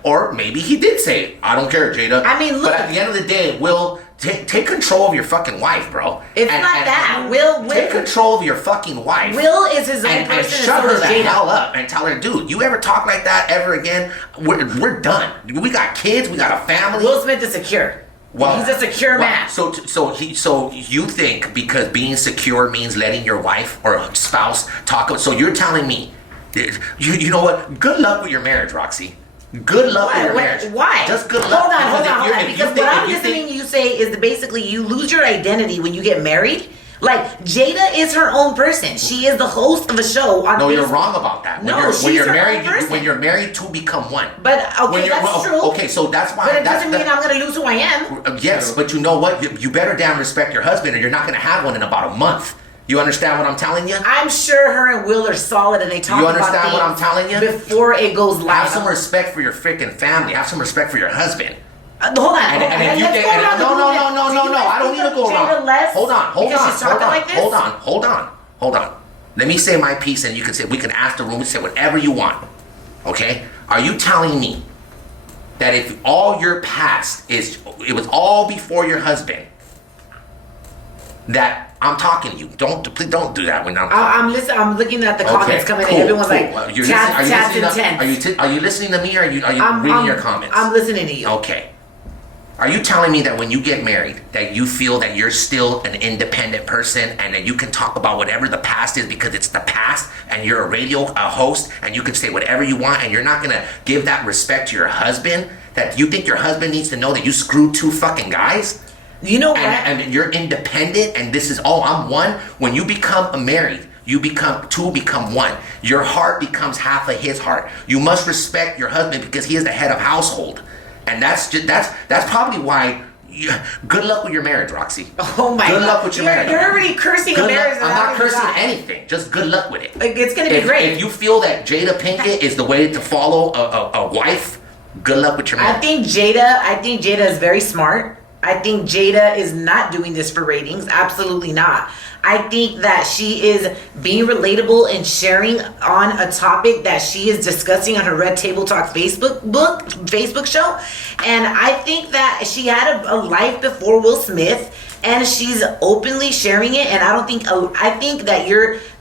Or maybe he did say, I don't care, Jada. I mean, look. But at the end of the day, Will, take control of your fucking wife, bro. It's not that. Will take control of your fucking wife. Will is his own and person. And shut her the Jada. hell up and tell her, dude, you ever talk like that ever again? We're done. We got kids. We got a family. Will Smith is secure. Well, he's a secure man. So you think because being secure means letting your wife or spouse talk? So you're telling me, you know what? Good luck with your marriage, RaqC. Good luck with your marriage. Why? Just good luck. Hold on. Because what I'm listening to you say is that basically you lose your identity when you get married. Like, Jada is her own person. She is the host of a show on No, Facebook. you're wrong about that. When you're married, when you're married, two become one. But okay, that's true. Okay, so that's why. But it doesn't mean I'm going to lose who I am. Yes, but you know what? You better damn respect your husband, or you're not going to have one in about a month. You understand what I'm telling you? I'm sure her and Will are solid, and they talk about things. You understand what I'm telling you? Before it goes live. Have some respect for your freaking family. Have some respect for your husband. Hold on. And if you think, no, I don't need to go around. Hold on. Let me say my piece, and you can say, we can ask the room to say whatever you want. Okay? Are you telling me that if all your past it was all before your husband, that I'm talking to you? Please don't do that when I'm talking. I'm listening. I'm looking at the comments coming in. Everyone's like, tats intense. Are you listening to me, or are you reading your comments? I'm listening to you. Okay. Are you telling me that when you get married, that you feel that you're still an independent person and that you can talk about whatever the past is because it's the past, and you're a radio host and you can say whatever you want, and you're not going to give that respect to your husband? That you think your husband needs to know that you screwed two fucking guys? You know what? And you're independent, and this is, I'm one. When you become married, you become one. Your heart becomes half of his heart. You must respect your husband because he is the head of household. And that's probably why. Good luck with your marriage, RaqC. Oh my God. Good luck with your marriage. You're already cursing a marriage. I'm not cursing anything. Just good luck with it. It's gonna be great. If you feel that Jada Pinkett is the way to follow a wife, good luck with your marriage. I think Jada is very smart. I think Jada is not doing this for ratings. Absolutely not. I think that she is being relatable and sharing on a topic that she is discussing on her Red Table Talk Facebook show. And I think that she had a life before Will Smith, and she's openly sharing it. And I think that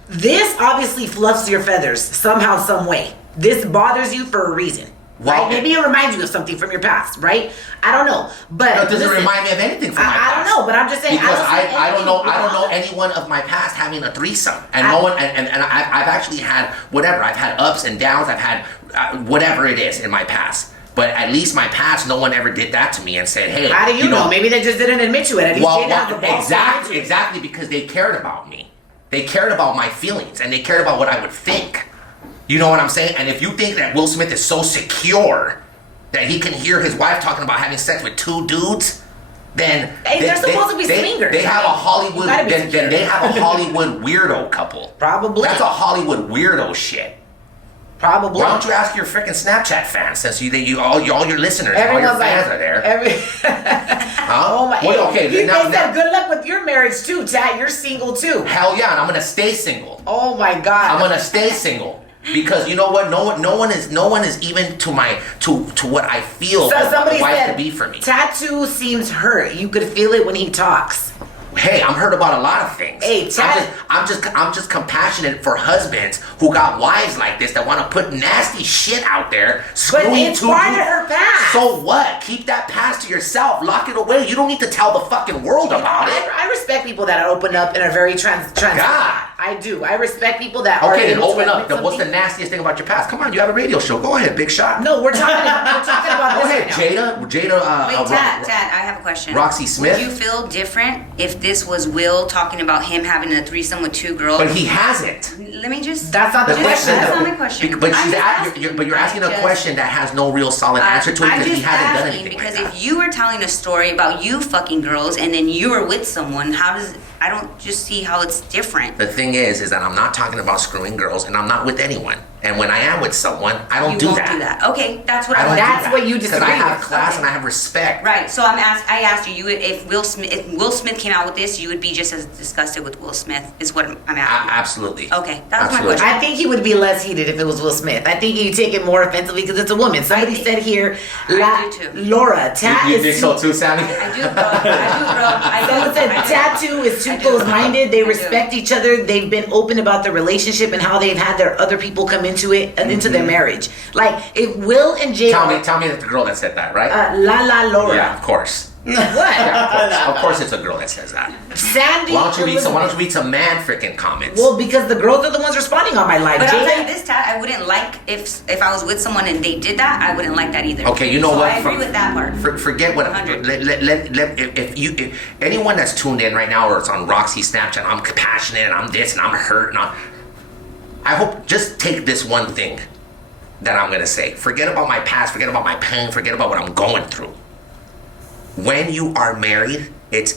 this obviously fluffs your feathers somehow, some way. This bothers you for a reason. Right? Maybe it reminds you of something from your past, right? I don't know, but it doesn't remind me of anything from my past. I don't know, but I'm just saying because I don't know anyone of my past having a threesome, and I've actually had whatever. I've had ups and downs. I've had whatever it is in my past. But at least my past, no one ever did that to me and said, "Hey." How do you know? Maybe they just didn't admit to it. At least exactly because they cared about me. They cared about my feelings, and they cared about what I would think. You know what I'm saying? And if you think that Will Smith is so secure that he can hear his wife talking about having sex with two dudes, then they're supposed to be swingers. They have a Hollywood. Then they have a Hollywood weirdo couple. Probably. That's a Hollywood weirdo shit. Probably. Why don't you ask your freaking Snapchat fans, since all your listeners, all your fans are there? Oh my! Well, okay, you said good luck with your marriage too, Tat. You're single too. Hell yeah, and I'm gonna stay single. Oh my God. I'm gonna stay single. Because you know what, no one is even to what I feel somebody a wife said, to be for me. Tattoo seems hurt. You could feel it when he talks. Hey, I'm hurt about a lot of things. Hey, I'm just compassionate for husbands who got wives like this that want to put nasty shit out there. But it's part of her past. So what? Keep that past to yourself. Lock it away. You don't need to tell the fucking world about it. I respect people that open up and are very transparent. God. I do. I respect people that are. Okay, then open up. What's the nastiest thing about your past? Come on, you have a radio show. Go ahead, big shot. No, we're talking about Go this ahead, right Jada. Wait, Tat, I have a question. RaqC Smith. Would you feel different if this was Will talking about him having a threesome with two girls? But he hasn't. let me just. That's not the question. That's though. not my question. But I'm you're asking a question that has no real solid answer to it I'm because he just hasn't done asking anything because like that. if you were telling a story about you fucking girls and then you were with someone, I don't just see how it's different. The thing is that I'm not talking about screwing girls, and I'm not with anyone. And when I am with someone, I don't do won't that. do that. Okay, that's what I I don't want. do That's that. what you disagree Because I have with. class Okay. and I have respect. Right. So I asked you if Will Smith came out with this, you would be just as disgusted with Will Smith. Is what I'm asking. Absolutely. Okay, that's my Absolutely. question. I think he would be less heated if it was Will Smith. I think you take it more offensively because it's a woman. Somebody said here, I do too. Laura, Tat You is think so too, Sammy? I do, bro. I do. Someone said I do. Tattoo is too I do. close-minded. They I do. respect each other. They've been open about their relationship and how they've had their other people come into it and into their marriage. Like if Will and Jay, Tell me that the girl that said that, right? La Laura. Yeah, of course. What? Yeah, of course it's a girl that says that. Sandy. Why don't you Elizabeth. read some man freaking comments? Well, because the girls are the ones responding on my live. But I'll Jay- tell you this, Tat, I wouldn't like if I was with someone and they did that. I wouldn't like that either. Okay, you know so what? I agree with that part. Forget what. 100. If anyone that's tuned in right now or it's on RaqC Snapchat, I'm compassionate and I'm this and I'm hurt and I hope just take this one thing that I'm gonna say. Forget about my past. Forget about my pain. Forget about what I'm going through. When you are married, it's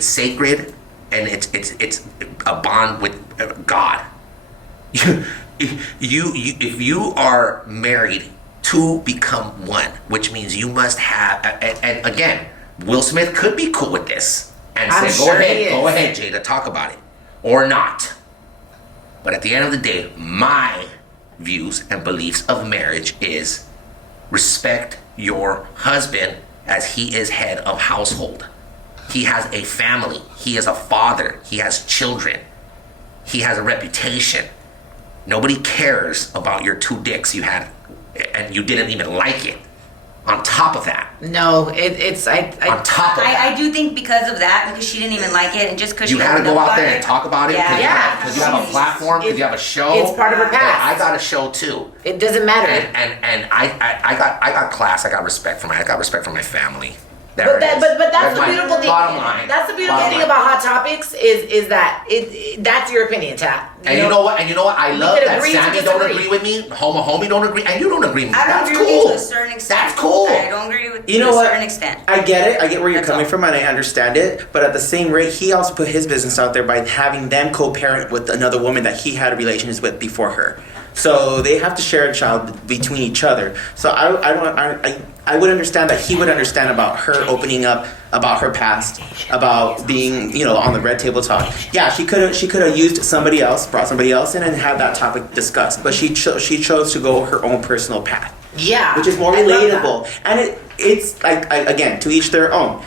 sacred and it's a bond with God. If you are married to become one, which means you must have, and again, Will Smith could be cool with this and I'm say, sure he go is. ahead, Jada, talk about it, or not. But at the end of the day, my views and beliefs of marriage is respect your husband as he is head of household. He has a family. He is a father. He has children. He has a reputation. Nobody cares about your 2 dicks you had and you didn't even like it. On top of that. No, it's On top of that. I do think because of that, because she didn't even like it, and just because You she had to opened go up out about there it. and talk about it Yeah. because you have a platform, because you have a show. It's part of her past. Hey, I got a show too. it doesn't matter. And I got class. I got respect for my family. There But it that, is. but that's the my beautiful thing. Bottom line. That's the beautiful Bottom thing line. about Hot Topics is that that's your opinion, Tat. And you know what? I love could that agree to Sammy don't disagree. agree with me. Homo homie don't agree, and you don't agree with me. I don't That's agree cool. with you to a certain extent. That's cool. I don't agree with You you know to what? a certain extent. I get it. I get where you're That's coming all. from, and I understand it. But at the same rate, he also put his business out there by having them co-parent with another woman that he had relations with before her. So they have to share a child between each other. So I would understand that he would understand about her opening up about her past, about being on the red table talk. Yeah, she could have used somebody else, brought somebody else in, and had that topic discussed. But she chose to go her own personal path. Yeah. Which is more I love relatable. And it's like, again, to each their own.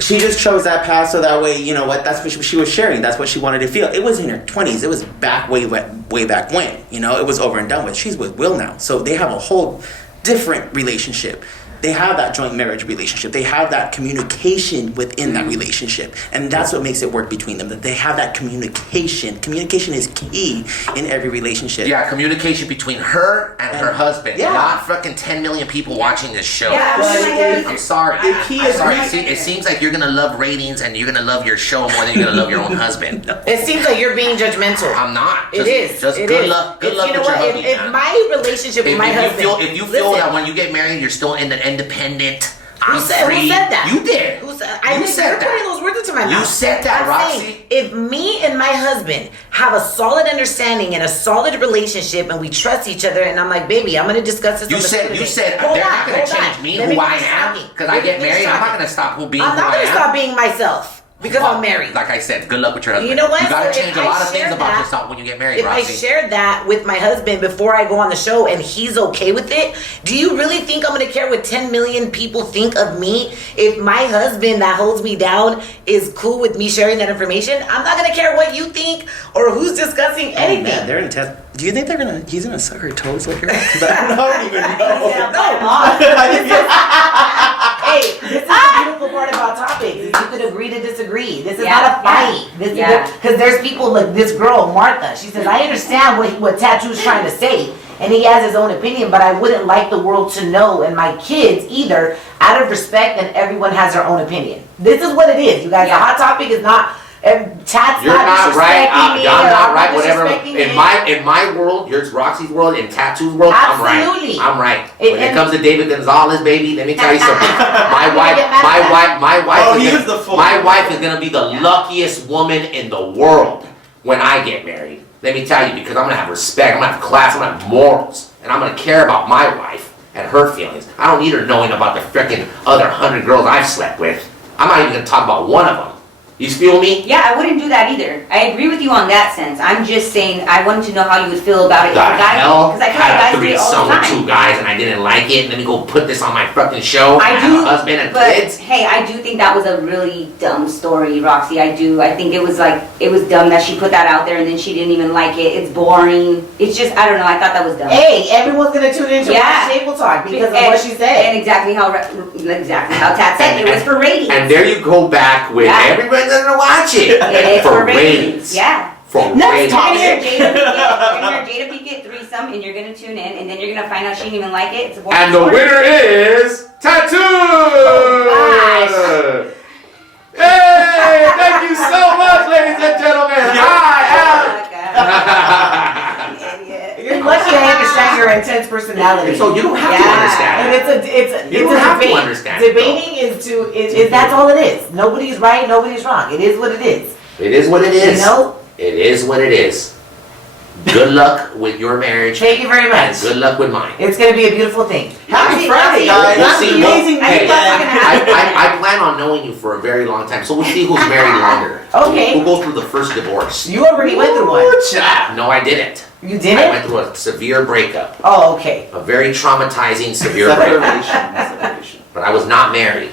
She just chose that path so that way, you know what, that's what she was sharing. That's what she wanted to feel. It was in her 20s. It was way back when. It was over and done with. She's with Will now. So they have a whole different relationship. They have that joint marriage relationship. They have that communication within that relationship. And that's what makes it work between them. That they have that communication. Communication is key in every relationship. Yeah, communication between her and her husband. Yeah. Not fucking 10 million people watching this show. Yeah, But I'm sorry. if he I'm is sorry. not- It seems like you're gonna love ratings and you're gonna love your show more than you're gonna love your own husband. It seems like you're being jujudgmental. I'm not. It is. Just It good is. luck. Good If- luck you know with your what? hubby, If man. my relationship with my husband, if you feel listen, that when you get married you're still in an independent. Who I'm said free. that? You did. Who said? You said you're that. putting those words into my mouth. You said that, I'm Roxy. saying, if me and my husband have a solid understanding and a solid relationship, and we trust each other, and I'm like, baby, I'm going to discuss this. You on the said Saturday. they're Hold not on, going to hold change on. me Let who I finish am talking. because I Let me get finish married. I'm not talking. going to stop being I'm who not I going to am. stop being myself because I'm married. Like I said, good luck with your husband. You know what? You got to So change if a lot I of things share about that- yourself when you get married, If I Roxy. share that with my husband before I go on the show and he's okay with it, do you really think I'm going to care what 10 million people think of me? If my husband that holds me down is cool with me sharing that information, I'm not going to care what you think or who's discussing anything. Man, they're intense. Do you think he's gonna suck her toes later? I don't even know. Hey, this is the beautiful part about topics. Is you could agree to disagree. This is not a fight. Because there's people like this girl, Martha. She says, I understand what Tattoo's trying to say, and he has his own opinion, but I wouldn't like the world to know, and my kids either, out of respect, and everyone has their own opinion. This is what it is, you guys. The hot topic is not And Chad's You're not right. disrespecting me, I'm or not right. Whatever. disrespecting In me. my world, here's Roxy's world, in Tattoo's world, Absolutely. I'm right. When it And- comes to David Gonzalez, baby, let me tell you something. My wife Oh, he is was the fool. my wife is gonna be the luckiest woman in the world when I get married. Let me tell you, because I'm gonna have respect, I'm gonna have class, I'm gonna have morals, and I'm gonna care about my wife and her feelings. I don't need her knowing about the freaking other 100 girls I've slept with. I'm not even gonna talk about one of them. You feel me? Yeah, I wouldn't do that either. I agree with you on that sense. I'm just saying I wanted to know how you would feel about it. The hell? Because I feel like Had guys a do it all threesome the with time. 2 guys and I didn't like it. Let me go put this on my fucking show. I have do, a husband and but kids. hey, I do think that was a really dumb story, Roxy. I do. I think it was dumb that she put that out there and then she didn't even like it. It's boring. It's just, I don't know. I thought that was dumb. Hey, everyone's gonna tune into Yeah. Table Talk because of And- what she said. And exactly how Tat said it was for ratings. And there you go back with Yeah. everybody's gonna watch it. It is for ratings. Yeah. For Next ratings. time. You're gonna hear Jada Pinkett threesome, and you're gonna tune in, and then you're gonna find out she didn't even like it. It's a boring And the story. winner is Tattoo! gosh. Hey, thank you so much, ladies and gentlemen. You're lucky I understand your intense personality. So you don't have to understand And it. You it's don't a have to debate. understand it, Debating is that's all it is. Nobody's right, nobody's wrong. It is what it is. It is what it is. You know? It is what it is. Good luck with your marriage. Thank you very And much. good luck with mine. It's gonna be a beautiful thing. Happy Friday, guys. We'll That's see. amazing. Hey, weekend. I plan on knowing you for a very long time, so we'll see who's married longer. Okay. Who goes through the first divorce? You already went through one. No, I didn't. You I didn't? went through a severe breakup. Oh, okay. A very traumatizing, severe breakup. Separation. But I was not married.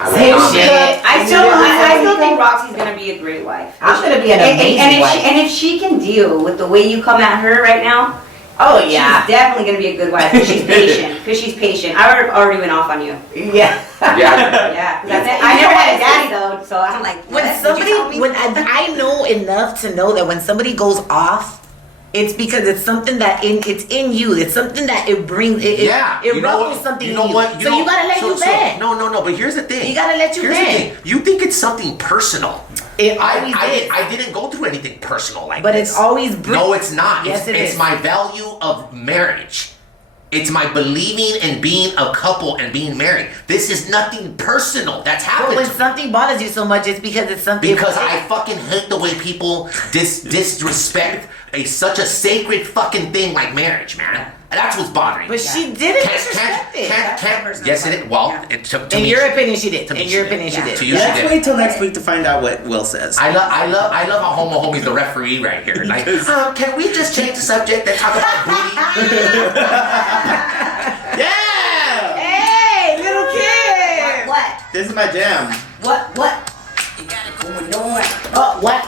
I was Same not shit. married. I still think Roxy's gonna be a great wife. I'm gonna be an amazing and wife. if she can deal with the way you come at her right now, Oh yeah. she's definitely gonna be a good wife. Because she's patient. Because she's patient. I already went off on you. Yeah. Yeah. Yeah. 'Cause I never had a daddy though, so I'm like, When what? Did you somebody, tell me? when I know enough to know that when somebody goes off, it's because it's something that it's in you. It's something that it brings. It You know ruffles what? something You know in you. what? So you gotta let you vent. No. But here's the thing. You gotta let you Here's vent. the thing. You think it's something personal. It always is. I didn't go through anything personal like But this. it's always No, it's not. Yes, it it's is. my value of marriage. It's my believing in being a couple and being married. This is nothing personal that's But happened when to me. something bothers you so much, it's because it's something. Because I fucking hate the way people disrespect such a sacred fucking thing like marriage, man. And that's what's bothering me. But she didn't disrespect it. Yes, it is. Well, Yeah. to In me, your opinion, she did. to me In she your did. opinion, she Yeah. did. To you, Let's she did. wait till next week to find out what Will says. I love how Homo Homie's the referee right here. Like, can we just change the subject and talk about booty? Yeah! Hey, little kid. What? This is my jam. What? You gotta go and know it. Oh, what?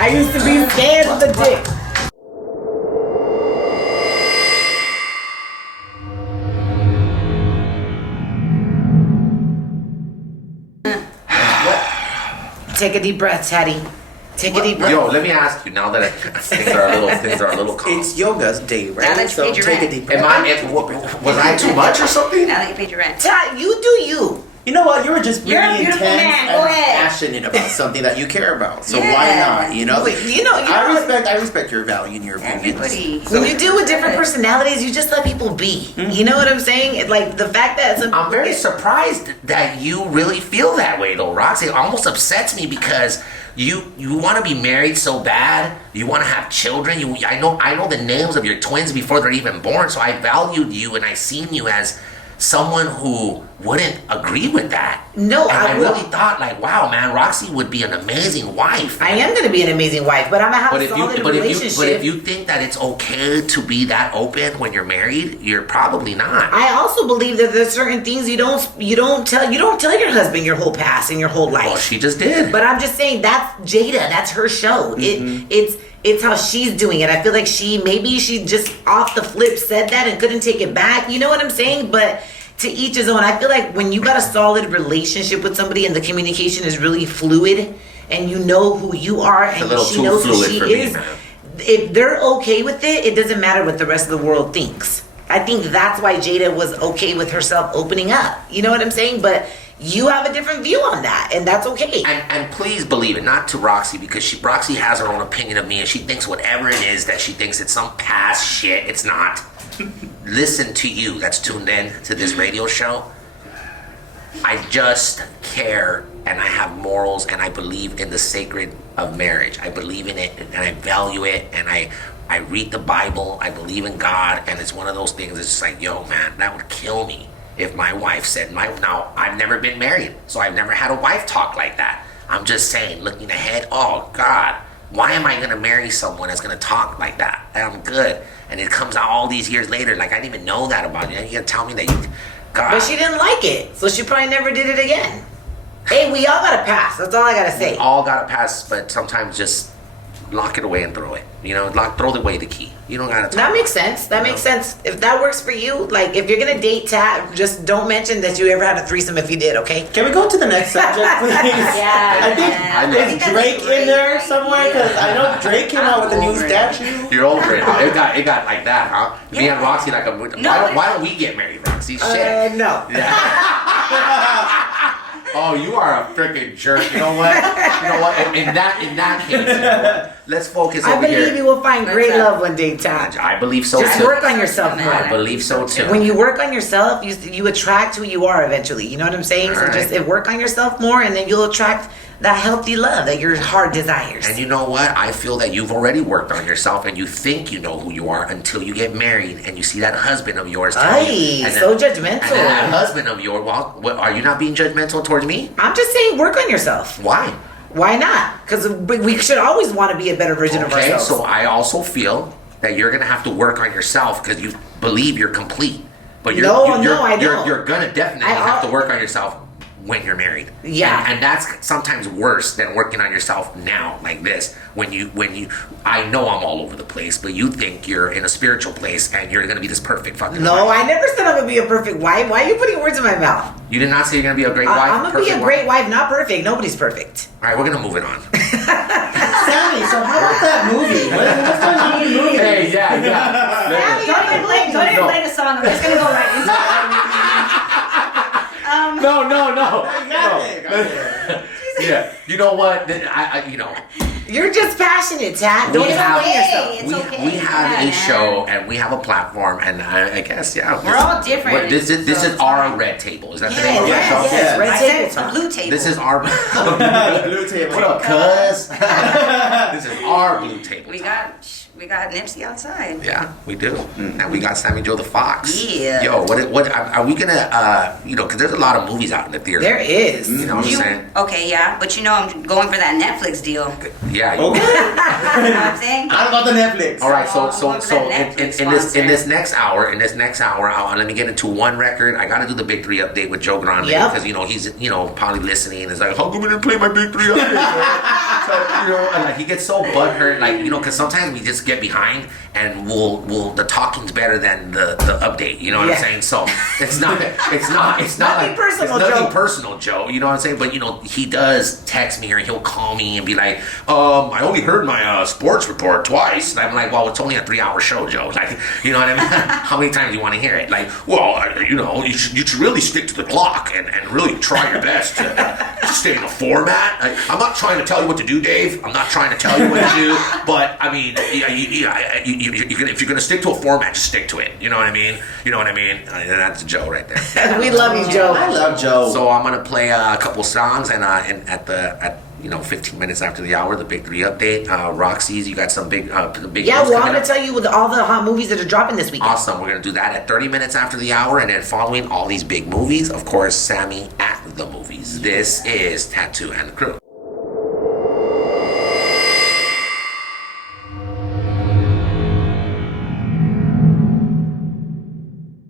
I used to be scared of the dick. Take a deep breath, Teddy. Take a deep breath. Yo, let me ask you now that things are a little calm. It's yoga's day, right? Now that you so paid your take a rent. deep breath. Was I too much or something? Now that you paid your rent. Ty, you do you. You know what? You were just You're a really beautiful intense man. and Go ahead. passionate about something that you care about. So Yeah. why not? You know. I respect your value and your opinions. Everybody. When you deal with different personalities, you just let people be. You know what I'm saying? Like the fact that I'm very surprised that you really feel that way, though, Roxy. It almost upsets me because you want to be married so bad. You want to have children. I know the names of your twins before they're even born. So I valued you and I seen you as someone who wouldn't agree with that. No, and I I really will. thought, like, wow, man, Roxy would be an amazing wife. I am gonna be an amazing wife, but I'm gonna have But a if solid you relationship. think that it's okay to be that open when you're married, you're probably not. I also believe that there's certain things you don't tell your husband your whole past and your whole life. Well, she just did. But I'm just saying that's Jada. That's her show. It's how she's doing it. I feel like she just off the flip said that and couldn't take it back. You know what I'm saying? But to each his own. I feel like when you got a solid relationship with somebody and the communication is really fluid and you know who you are It's a and little she too knows who fluid she for me, is, man. if they're okay with it, it doesn't matter what the rest of the world thinks. I think that's why Jada was okay with herself opening up. You know what I'm saying? But You have a different view on that, and that's okay. And please believe it, not to RaqC, because RaqC has her own opinion of me, and she thinks whatever it is that she thinks it's some past shit. It's not. Listen to you that's tuned in to this radio show. I just care, and I have morals, and I believe in the sacred of marriage. I believe in it, and I value it, and I read the Bible. I believe in God, and it's one of those things that's just like, yo, man, that would kill me if my wife said, now, I've never been married, so I've never had a wife talk like that. I'm just saying, looking ahead, oh, God, why am I going to marry someone that's going to talk like that? And I'm good. And it comes out all these years later, like, I didn't even know that about you. You're going to tell me that you... God. But she didn't like it, so she probably never did it again. Hey, we all got to pass. That's all I got to say. We all got to pass, but sometimes just lock it away and throw it. Throw away the key. You don't got to. That makes sense. That makes sense. If that works for you, like if you're gonna date Tat, just don't mention that you ever had a threesome if you did. Okay? Can we go to the next subject, please? Yeah. I think is Drake in there somewhere? Because I know Drake came out with a new statue. You're over it. Huh? It got like that, huh? Yeah. Me and RaqC like a. Why don't we get married, RaqC? Shit. No. Yeah. Oh, you are a freaking jerk. You know what? In that case, let's focus over here. I believe you will find great love one day, Tat. I believe so Just too. work on yourself more. I believe so too. When you work on yourself, you attract who you are eventually. You know what I'm saying? All so right. just work on yourself more, and then you'll attract that healthy love that your heart desires. And you know what? I feel that you've already worked on yourself, and you think you know who you are until you get married and you see that husband of yours. So judgmental. And then that husband of yours. Well, are you not being judgmental towards me? I'm just saying, work on yourself. Why? Why not? Because we should always want to be a better version of ourselves. So I also feel that you're gonna have to work on yourself because you believe you're complete. But you're gonna definitely have to work on yourself when you're married. Yeah. And that's sometimes worse than working on yourself now, like this. When you I know I'm all over the place, but you think you're in a spiritual place and you're gonna be this perfect fucking No, wife. I never said I'm gonna be a perfect wife. How are you putting words in my mouth? You did not say you're gonna be a great wife. I'm gonna be a great wife, not perfect. Nobody's perfect. Alright, we're gonna move it on. Sammy, so how about that movie? What's going on with the movie? Hey, yeah. Don't even play the song. I'm just gonna go right into it. No. Exactly. Yeah, you know what? You're just passionate, Tat. Don't explain yourself. It's okay. We have a show and we have a platform, and I guess We're all different. This is our red table. Is that the name of Yes, our show? yes. Red I table said it's a talk. blue table. This is our Blue table. What up, cuz? This is our blue table. We got Nipsey outside. Yeah, we do, and we got Sammy Jo the Fox. Yeah. Yo, what are we gonna? Because there's a lot of movies out in the theater. There is. You know what I'm saying? Okay, yeah, but I'm going for that Netflix deal. Yeah. Okay. You know what I'm saying? How about the Netflix? All right, so I'm going for that Netflix in this next hour, let me get into one record. I gotta do the Big 3 update with Joe Grande because he's probably listening. It's like, how come we didn't play my Big 3 update? So and like he gets so butthurt, because sometimes we just get behind and we'll the talking's better than the update. You know what I'm saying? So it's not Nothing personal, it's nothing Joe. personal, Joe. You know what I'm saying? But he does text me or he'll call me and be like, I only heard my sports report twice. And I'm like, well, it's only a 3-hour show, Joe. Like, you know what I mean? How many times do you want to hear it? Like, well, you should really stick to the clock and really try your best to stay in the format. I'm not trying to tell you what to do, Dave. I'm not trying to tell you what to do. But I mean, if you're gonna stick to a format, just stick to it. You know what I mean? That's Joe right there. We love you, Joe. I love Joe. So I'm gonna play a couple songs, and at 15 minutes after the hour, the Big 3 update. RaqC's, you got some big Yeah, news well, I'm coming gonna up. tell you with all the hot movies that are dropping this weekend. Awesome. We're gonna do that at 30 minutes after the hour, and then following all these big movies, of course, Sammy at the movies. This is Tattoo and the Crew.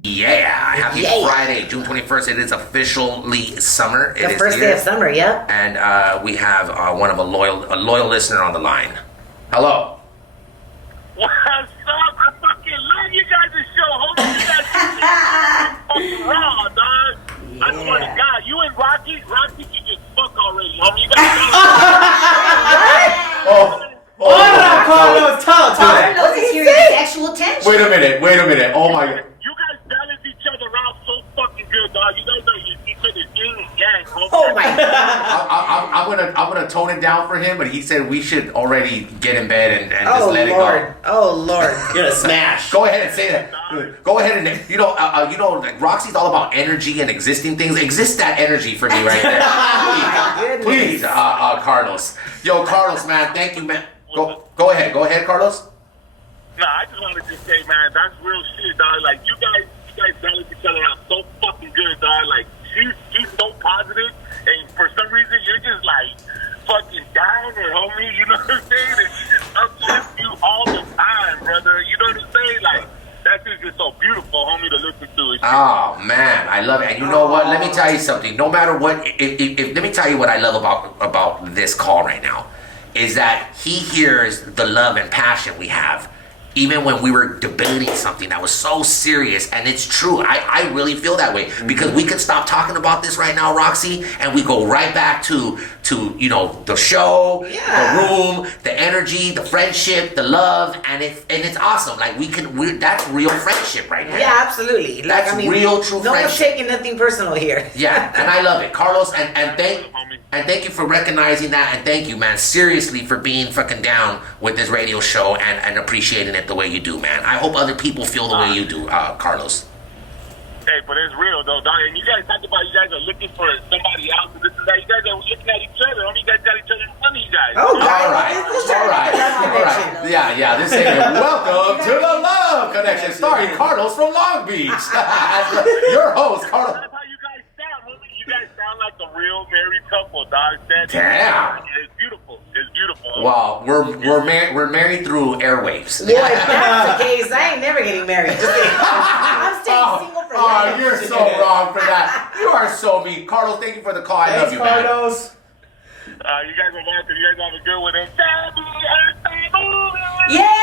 Yeah, happy Friday, June 21st. It is officially summer. It The is first here. day of summer, yep. And we have one of a loyal listener on the line. Hello. What's up? I fucking love you guys' show. Hope you guys fucking raw, dog. I swear to God, you and RaqC can just fuck already, homie. You guys Carlos, talk to it. Carlos is here in sexual tension. Wait a minute. Oh my God. You guys balance each other out so fucking good, dog. You guys are each other's yin and yang. Oh my God. I'm gonna tone it down for him, but he said we should already get in bed and just let Lord. it go. Oh Lord. You're gonna smash. Go ahead and say that. Go ahead and like RaqC's all about energy and existing things. Exist that energy for me right there, please, Carlos. Yo, Carlos, man, thank you, man. Go ahead, Carlos. Nah, I just wanted to say, man, that's real shit, dog. Like, you guys balance each other out so fucking good, dog. Like, she's so positive, and for some reason, you're just, like, fucking down or homie, you know what I'm saying? And she just uplifts you all the time, brother. You know what I'm saying? Like, that shit's just so beautiful, homie, to listen to. Oh, man, I love it. And you know what? Let me tell you something. No matter what, let me tell you what I love about this call right now, is that he hears the love and passion we have. Even when we were debating something that was so serious, and it's true, I really feel that way, because we could stop talking about this right now, RaqC, and we go right back to the show, the room, the energy, the friendship, the love, and it's awesome. Like that's real friendship right now. Yeah, absolutely. Like, That's real, true no one's friendship. taking nothing personal here. Yeah, and I love it, Carlos, and thank you for recognizing that, and thank you, man, seriously, for being fucking down with this radio show and appreciating it the way you do, man. I hope other people feel the way you do, Carlos. Hey, but it's real, though, dog. And you guys talk about you guys are looking for somebody else and this and that. You guys are looking at each other. Only you guys got each other in front of you guys. Oh, All right. Yeah, this ain't it. Welcome to the Love Connection, starring Carlos from Long Beach. As your host, Carlos. That's how you guys sound, homie. You guys sound like a real married couple, dog. Damn. It's beautiful. It's beautiful. Well, we're married through airwaves. Boy, if that's the case, I ain't never getting married. Just kidding. I'm staying single for life. Oh, you're so wrong for that. You are so mean. Carlos, thank you for the call. I love you, man. Carlos. You guys are welcome. You guys have a good one. And Yeah!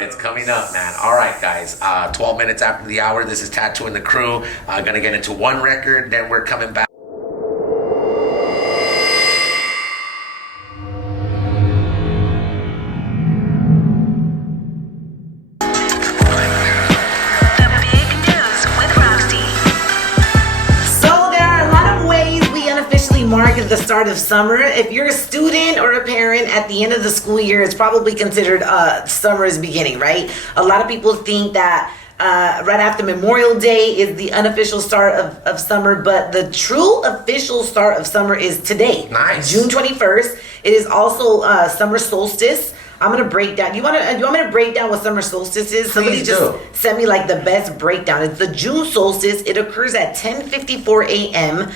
It's coming up, man. All right, guys. 12 minutes after the hour, this is Tattoo and the Crew. Gonna get into one record, then we're coming back. Mark the start of summer. If you're a student or a parent at the end of the school year, it's probably considered summer is beginning, right? A lot of people think that right after Memorial Day is the unofficial start of summer, but the true official start of summer is today. Nice. June 21st. It is also summer solstice. I'm gonna break down. You want me to break down what summer solstice is? Somebody just sent me like the best breakdown. It's the June solstice. It occurs at 10:54 a.m.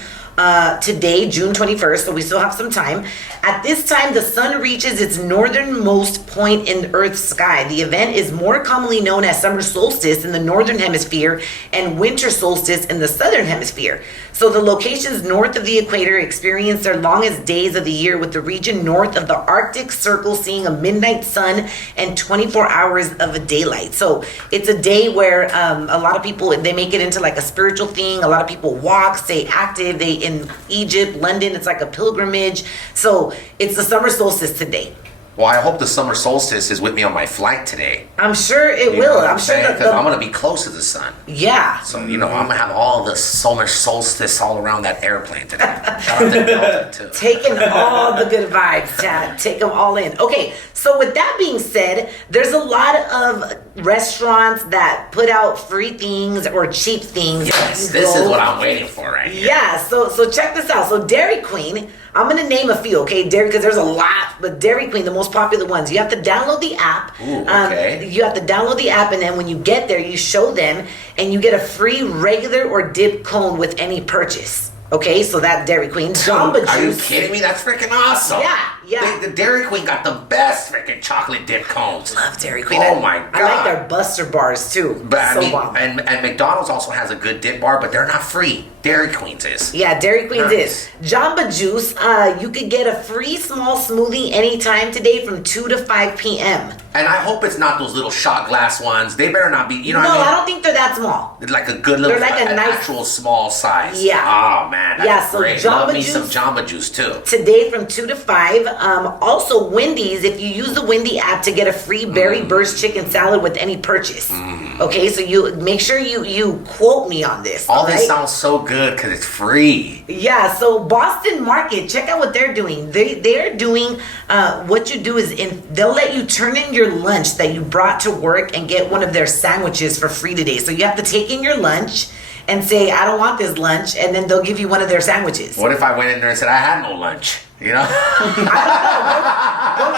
Today, June 21st, so we still have some time. At this time, the sun reaches its northernmost point in Earth's sky. The event is more commonly known as summer solstice in the northern hemisphere and winter solstice in the southern hemisphere. So the locations north of the equator experience their longest days of the year, with the region north of the Arctic Circle seeing a midnight sun and 24 hours of a daylight. So it's a day where a lot of people, they make it into like a spiritual thing. A lot of people walk, stay active. In Egypt, London, it's like a pilgrimage. So it's the summer solstice today. Well, I hope the summer solstice is with me on my flight today. I'm sure it will. I'm sure that because I'm going to be close to the sun. Yeah. So, I'm going to have all the summer solstice all around that airplane today. Shout out to Delta, too. Taking all the good vibes, Chad. Take them all in. Okay, so with that being said, there's a lot of restaurants that put out free things or cheap things. Yes, this is what I'm waiting for right here. Yeah, so check this out. So Dairy Queen, I'm going to name a few, okay? Because there's a lot, but Dairy Queen, the most popular ones. You have to download the app. Ooh, okay. You have to download the app, and then when you get there, you show them, and you get a free regular or dip cone with any purchase. Okay, so that Dairy Queen. Jamba Juice. Are you kidding me? That's freaking awesome. Yeah. The Dairy Queen got the best freaking chocolate dip cones. Love Dairy Queen. Oh my God. I like their Buster bars too. But I mean, bomb. and McDonald's also has a good dip bar, but they're not free. Dairy Queen's is. Yeah, Dairy Queen's is. Jamba Juice, you could get a free small smoothie anytime today from 2 to 5 p.m. And I hope it's not those little shot glass ones. They better not be, you know what I mean? No, I don't think they're that small. It's like a good little, They're like a nice, actual small size. Yeah. Oh, man. That's so great. Jamba Love me Juice, some Jamba Juice, too. Today from 2 to 5, Also, Wendy's, if you use the Wendy app to get a free berry burst chicken salad with any purchase. Okay, so you make sure you quote me on this. All this right? sounds so good because it's free. Yeah, so Boston Market, check out what they're doing. They're doing what you do is they'll let you turn in your lunch that you brought to work and get one of their sandwiches for free today. So you have to take in your lunch and say, I don't want this lunch, and then they'll give you one of their sandwiches. What if I went in there and said I had no lunch? You know? Go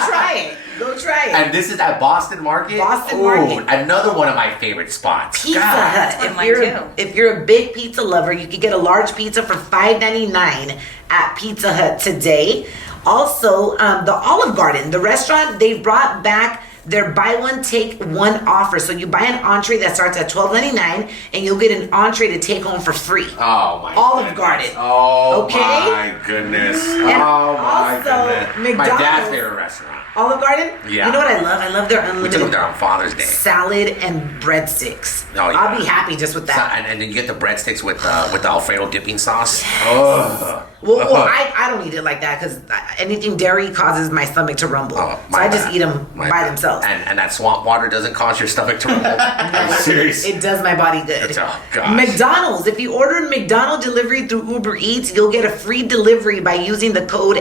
try it. Go try it. And this is at Boston Market? Boston Market. Another one of my favorite spots. Pizza God. Hut. one of mine too. If you're a big pizza lover, you can get a large pizza for $5.99 at Pizza Hut today. Also, the Olive Garden, the restaurant, they've brought back their buy one take one offer. So you buy an entree that starts at $12.99 and you'll get an entree to take home for free. Oh my Olive goodness. Garden. Oh Okay? my goodness. And Oh my also, goodness. My dad's McDonald's. favorite restaurant. Olive Garden? Yeah. You know what I love? I love their We took them unlimited there on Father's Day. salad and breadsticks. Oh, yeah. I'll be happy just with that. And then you get the breadsticks with the Alfredo dipping sauce. Oh. Well, I don't eat it like that because anything dairy causes my stomach to rumble. Oh, so I just bad. eat them My by bad. themselves. And that swamp water doesn't cause your stomach to rumble. I'm serious. It does my body good. Oh, gosh. McDonald's. If you order McDonald's delivery through Uber Eats, you'll get a free delivery by using the code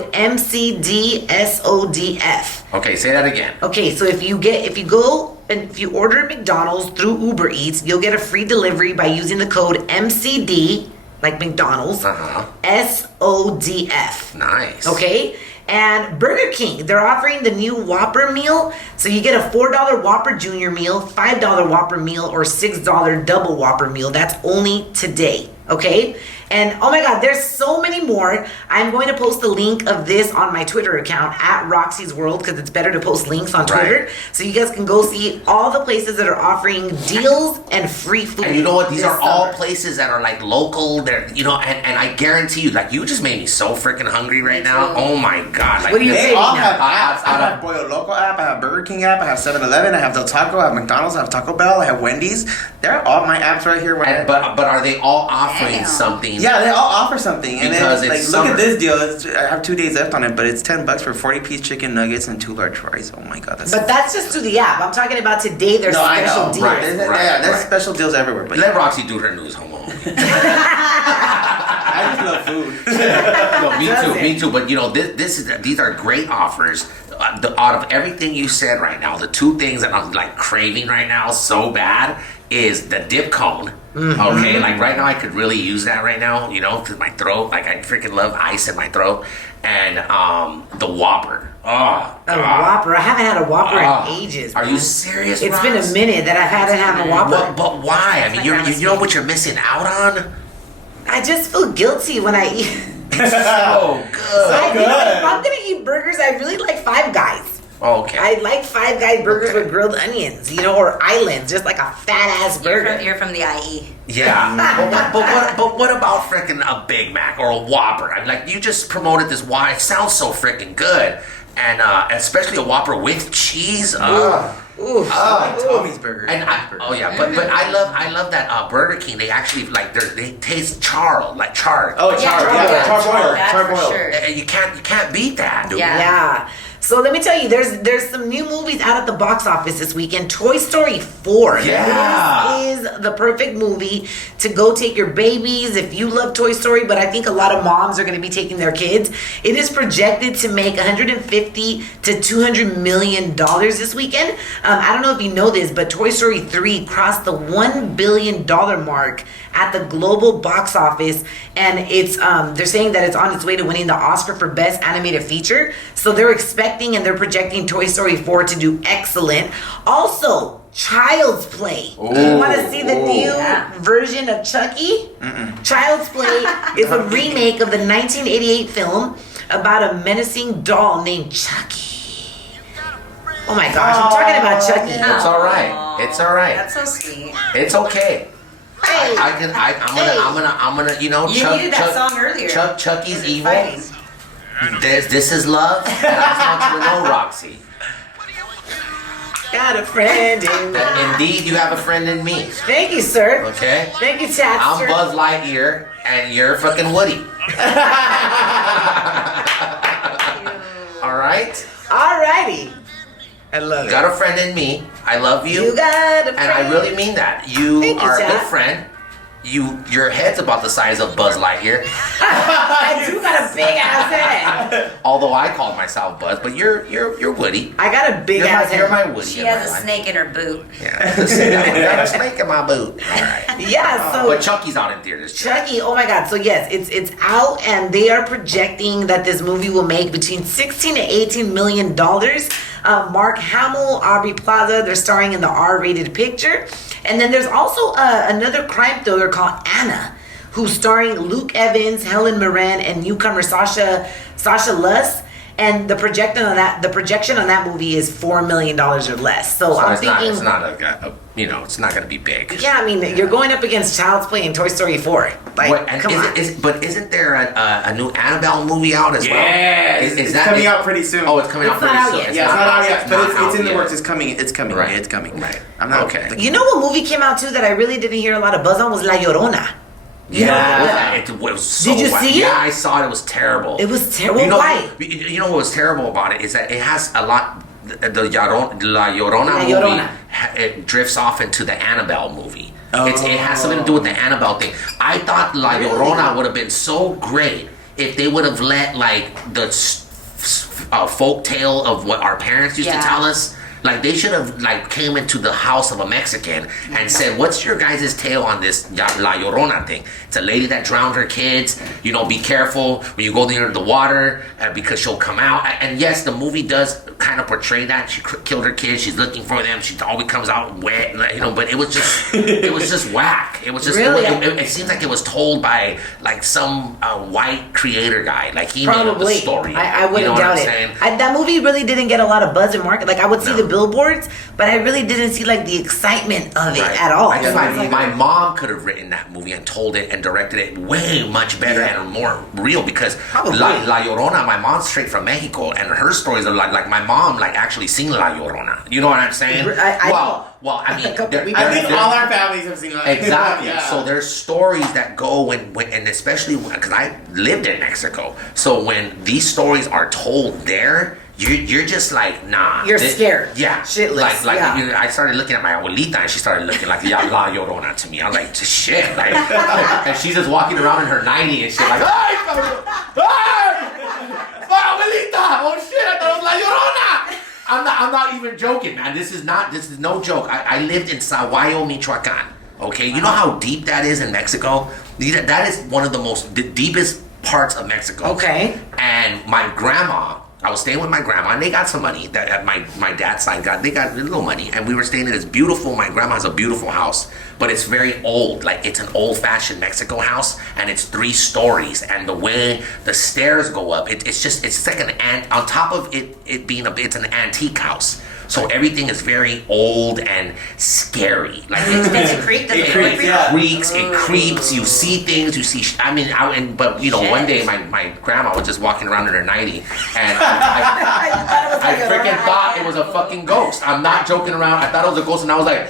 MCDSODF. Okay, say that again. Okay, so if you order McDonald's through Uber Eats, you'll get a free delivery by using the code MCD, like McDonald's, Uh-huh. SODF. Nice. Okay? And Burger King, they're offering the new Whopper meal. So you get a $4 Whopper Junior meal, $5 Whopper meal, or $6 double Whopper meal. That's only today. Okay? And oh my God, there's so many more. I'm going to post the link of this on my Twitter account at RaqC's World because it's better to post links on Twitter. Right. So you guys can go see all the places that are offering deals and free food. And you know what? These this are all summer. places that are like local. They're and I guarantee you, like you just made me so freaking hungry right now. Oh my God! Like What do you this- say? They all now? have apps. I I have Boyo Loco app, I have Burger King app, I have 7-Eleven, I have Del Taco, I have McDonald's, I have Taco Bell, I have Wendy's. They're all my apps right here. But are they all offering Damn. something? Yeah, they all offer something. And Because then, it's like, look summer. at this deal. I have 2 days left on it, but it's $10 for 40-piece chicken nuggets and 2 large fries. Oh my God, that's. But that's just through the app. I'm talking about today. There's no, I special know. deals. Right. Yeah, there's right. special deals everywhere. But Let RaqC do her news, homo. I just love food. No, Does me too. But these are great offers. Out of everything you said right now, the two things that I'm like craving right now so bad is the dip cone. Okay, like right now I could really use that right now, because my throat, like I freaking love ice in my throat, and the Whopper. Oh, A God. Whopper. I haven't had a Whopper Oh, in ages. Are man. you serious? It's been Roz? a minute that I've had to have a Whopper. But why? I mean, like you grandma's know what you're missing out on. I just feel guilty when I eat. It's so good. If I'm gonna eat burgers, I really like Five Guys. Okay. I like Five Guys burgers with grilled onions, or islands, just like a fat ass burger. You're from the IE. Yeah, but what about frickin' a Big Mac or a Whopper? I'm like, you just promoted this. Why? It sounds so frickin' good, and especially a Whopper with cheese. Tommy's burger. And but I love that Burger King. They actually they taste charred. Oh, Yeah, char that's for boiled. sure. And you can't beat that, dude. Yeah. Yeah. So let me tell you, there's some new movies out at the box office this weekend. Toy Story 4. Yeah. This is the perfect movie to go take your babies if you love Toy Story, but I think a lot of moms are going to be taking their kids. It is projected to make $150 to $200 million this weekend. I don't know if you know this, but Toy Story 3 crossed the $1 billion mark at the global box office, and it's they're saying that it's on its way to winning the Oscar for Best Animated Feature. So they're expecting and they're projecting Toy Story 4 to do excellent. Also, Child's Play. You want to see the new version of Chucky? Child's Play is a remake of the 1988 film about a menacing doll named Chucky. Oh my gosh, I'm talking about Chucky. It's all right. It's all right. That's so sweet. It's okay. Hey. I'm gonna, You needed that song earlier. Chucky's It was evil. fighting. This is love, and I just want you to know, RaqC, Got a friend in me. that indeed you have a friend in me. Thank you, sir. Okay? Thank you, Chapster. I'm Buzz Lightyear, and you're fucking Woody. All right? right? Alrighty. I love You got a friend in me. I love you. You got a friend. And I really mean that. You Thank you, are a Chad. good friend. Your head's about the size of Buzz Lightyear. I do got a big ass head. Although I called myself Buzz, but you're Woody. I got a big ass You're head. my Woody. She in has my a life. snake in her boot. Yeah, got a snake in my boot. All right. Yeah, so But Chucky's out in theaters. Chucky, oh my God. So yes, it's out, and they are projecting that this movie will make between $16 to $18 million. Mark Hamill, Aubrey Plaza, they're starring in the R-rated picture. And then there's also another crime thriller called Anna, who's starring Luke Evans, Helen Mirren, and newcomer Sasha Luss. And the projection on that movie is $4 million or less. So I'm it's thinking, it's not it's not gonna be big. yeah, I mean, you're going up against Child's Play and Toy Story 4. Like, What, and come on. but isn't there a new Annabelle movie out as well? Yes, Is it's that coming out pretty soon. Oh, it's coming out It's not pretty out soon. yet. Yeah, it's not out yet, but it's in the yet. works. It's coming. It's coming. Right. It's coming. Right. I'm not Okay. okay. You know what movie came out too that I really didn't hear a lot of buzz on was La Llorona. Yeah, it was so Did you whack. see it? Yeah, I saw it. It was terrible. It was terrible. Why? Why? You know what was terrible about it is that it has a lot. La Llorona La movie, Llorona. it drifts off into the Annabelle movie. It has something to do with the Annabelle thing. I thought La Llorona would have been so great if they would have let like the folk tale of what our parents used to tell us. Like they should have like came into the house of a Mexican and said, "What's your guys' tale on this La Llorona thing? It's a lady that drowned her kids. You know, be careful when you go near the water because she'll come out." And yes, the movie does kind of portray that she killed her kids. She's looking for them. She always comes out wet, you know. But it was just whack. It was just Really? it seems like it was told by like some white creator guy. Like he made up the Probably. story. I wouldn't you know what doubt I'm it. saying? That movie really didn't get a lot of buzz and market. Like I would see the billboards, but I really didn't see like the excitement of it Right. at all. I guess So it's like- my mom could have written that movie and told it and directed it way much better and more real because Probably. La Llorona, my mom's straight from Mexico and her stories are like my mom like actually seen La Llorona. You know what I'm saying? I well, I mean, I think they're- all our families have seen that. Exactly. Yeah. So there's stories that go when and especially because I lived in Mexico. So when these stories are told there, you're just like, nah. You're scared. Yeah. Shitless. Like Yeah. you know, I started looking at my abuelita and she started looking like La Llorona to me. I was like, shit. Like, and she's just walking around in her 90 and shit like, hey, abuelita. Oh shit, I thought it was La Llorona. I'm not even joking, man. This is no joke. I lived in Saguayo, Michoacan. Okay, you know how deep that is in Mexico? That is one of the deepest parts of Mexico. Okay. And my grandma, I was staying with my grandma, and they got some money. That my dad's side they got a little money, and we were staying in this beautiful. My grandma has a beautiful house, but it's very old. Like it's an old-fashioned Mexico house, and it's 3 stories. And the way the stairs go up, it's like on top of it being it's an antique house. So everything is very old and scary. Like Does it creak? Does it creaks, creak? yeah. It creeps. You see things. You see. But you know, Shit. one day my grandma was just walking around in her 90, and I freaking thought it was a fucking ghost. I'm not joking around. I thought it was a ghost, and I was like,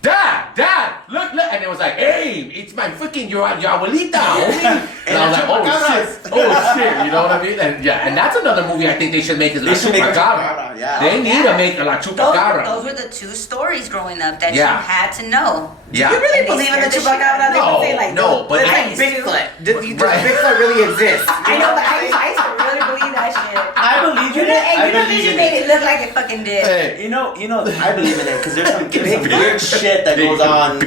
Dad, look, and it was like, hey, it's my freaking your abuelita, homie. And I was like, oh shit, you know what I mean? And yeah, and that's another movie I think they should make is La They should make a Chupacabra. Chupacabra, yeah. They need to make a La Chupacabra. Those were the 2 stories growing up that Yeah. you had to know. Yeah. You really believe in the Chupacabra? They would say like, No, but it's I- like Bigfoot. Does Right. Bigfoot really exist? I know, but I used to really believe that shit. I believe in it. I believe Univision in made it. it look like it fucking did. Hey, You know, I believe in it because there's some weird shit that goes on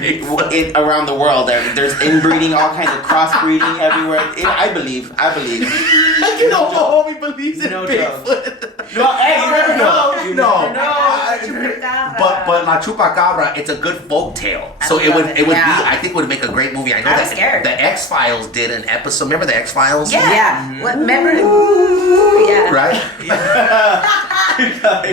around the world. There's inbreeding, all kinds of crossbreeding everywhere. I believe. you know, homie believes in No Bigfoot. No, hey, you never know. You No. never know. But La Chupacabra, it's a good folk tale. So it would love be. it. Yeah. I think would make a great movie. I know I was that scared. the X-Files did an episode. Remember the X-Files? Yeah. Yeah. What, remember? Yeah. Right.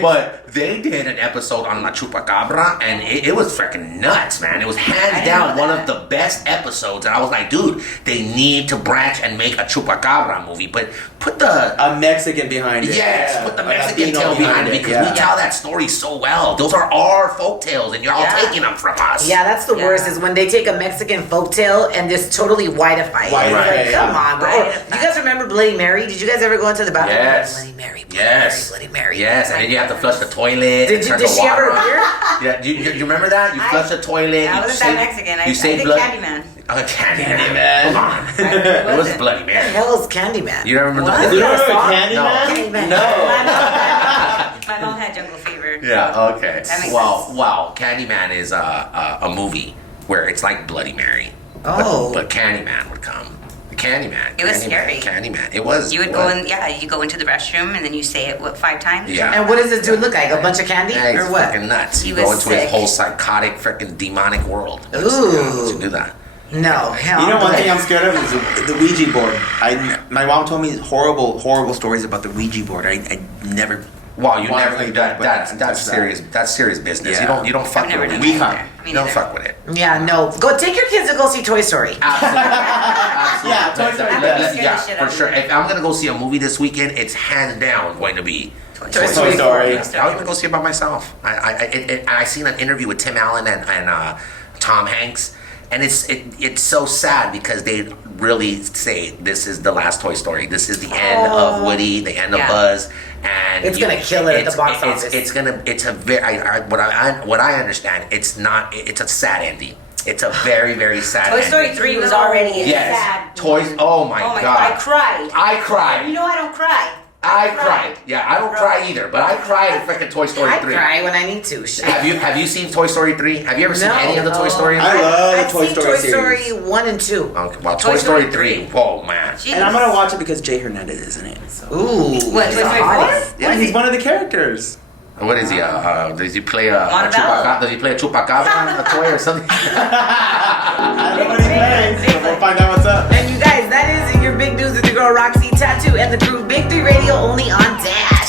But they did an episode on La Chupacabra, and it was freaking nuts, man. It was I hands didn't down know one that. of the best episodes. And I was like, dude, they need to branch and make a Chupacabra movie. But put the a Mexican behind it. Yes, put the Like a Mexican Latino tale behind it because yeah. we tell that story so well. Those are our folk tales, and you're all taking them from us. Yeah, that's the Yeah. worst is when they take a Mexican folktale and just totally whiteify it. Whiteify Like, it, come yeah. on, bro. Or, you guys remember Bloody Mary? Did you guys ever go into the bathroom? Yes. Bloody Mary, Yes. Bloody Mary. Yes, and then you have to flush the toilet. Did she ever appear? Yeah, you remember that? You flush the toilet. I you wasn't save- that Mexican. I You save think blood. Candyman. Oh, Candyman. Come on. It was Bloody What the Mary. hell is Candyman? You don't remember What? You the don't remember Song? Candyman? Candyman. My mom had Jungle Fever. Yeah, okay. That makes Well, sense. wow. Candyman is a movie where it's like Bloody Mary. Oh. But Candyman would come. Candyman. It was Candyman, scary. Candyman. It was. You would it go was. in, you go into the restroom and then you say it, 5 times? Yeah. And what does this dude look like? A bunch of candy Yeah, he's or what? fucking nuts. He You was go into his sick. whole psychotic, freaking demonic world. Ooh. You do that. No, hell. You know, one no. thing I'm scared of is the Ouija board. My mom told me horrible stories about the Ouija board. I never. Well, you Well, never. like That's that. that's serious. That's serious business. Yeah. You don't fuck I've never with done it. that We either. Me You don't neither. fuck with it. Yeah, no. Go take your kids to go see Toy Story. Yeah, Toy Story. Yeah, Shit for out of sure. me. If I'm gonna go see a movie this weekend, it's hands down going to be Toy Toy Story. Story. I'll even go see it by myself. I seen an interview with Tim Allen and Tom Hanks, and it's so sad because they really say this is the last Toy Story. This is the end of Woody, the end of Yeah. Buzz, and It's gonna kill it at the box office. It's a very what I understand. It's not. It's a sad ending. It's a very very sad. Toy ending. Story 3 was already a Yes. sad. Toys. Oh my Oh my god. God, I cried. I cried. You know I don't cry. I cried. Yeah, I don't cry either, but I cried in freaking Toy Story I 3. cry when I need to. Shit. Have you seen Toy Story 3? Have you ever seen No. any of the Toy Story? I love I've the Toy seen Story Toy series. Story 1 and 2. Okay, well, Toy Toy Story Story 3. Whoa, man. Jeez. And I'm gonna watch it because Jay Hernandez is in it. So. Ooh. What, Toy Story 4? Yeah, he's one of the characters. What is he? Does he play a Montebello. chupacabra? Does he play a chupacabra, a toy or something? I don't know what he plays, so we'll find out what's up. And you guys, that is your big news with your girl RaqC Tattoo and the crew. Big 3 Radio only on Dash.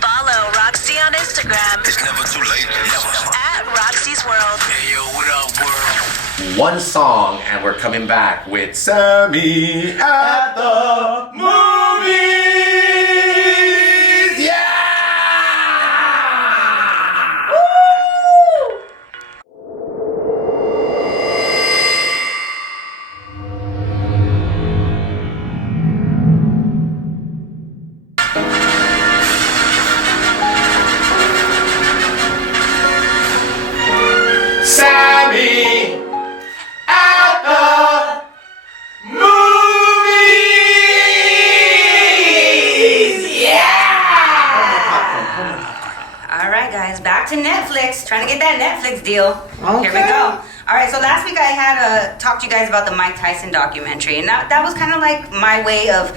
Follow RaqC on Instagram It's never too late. at RaqC's World. Hey yo, what up, world? One song, and we're coming back with Sammy at the movies. Yeah! Sammy at the movies. Yeah. All right, guys, back to Netflix. Trying to get that Netflix deal. Here we Okay. go. All right, so last week I had talked to you guys about the Mike Tyson documentary, and that was kind of like my way of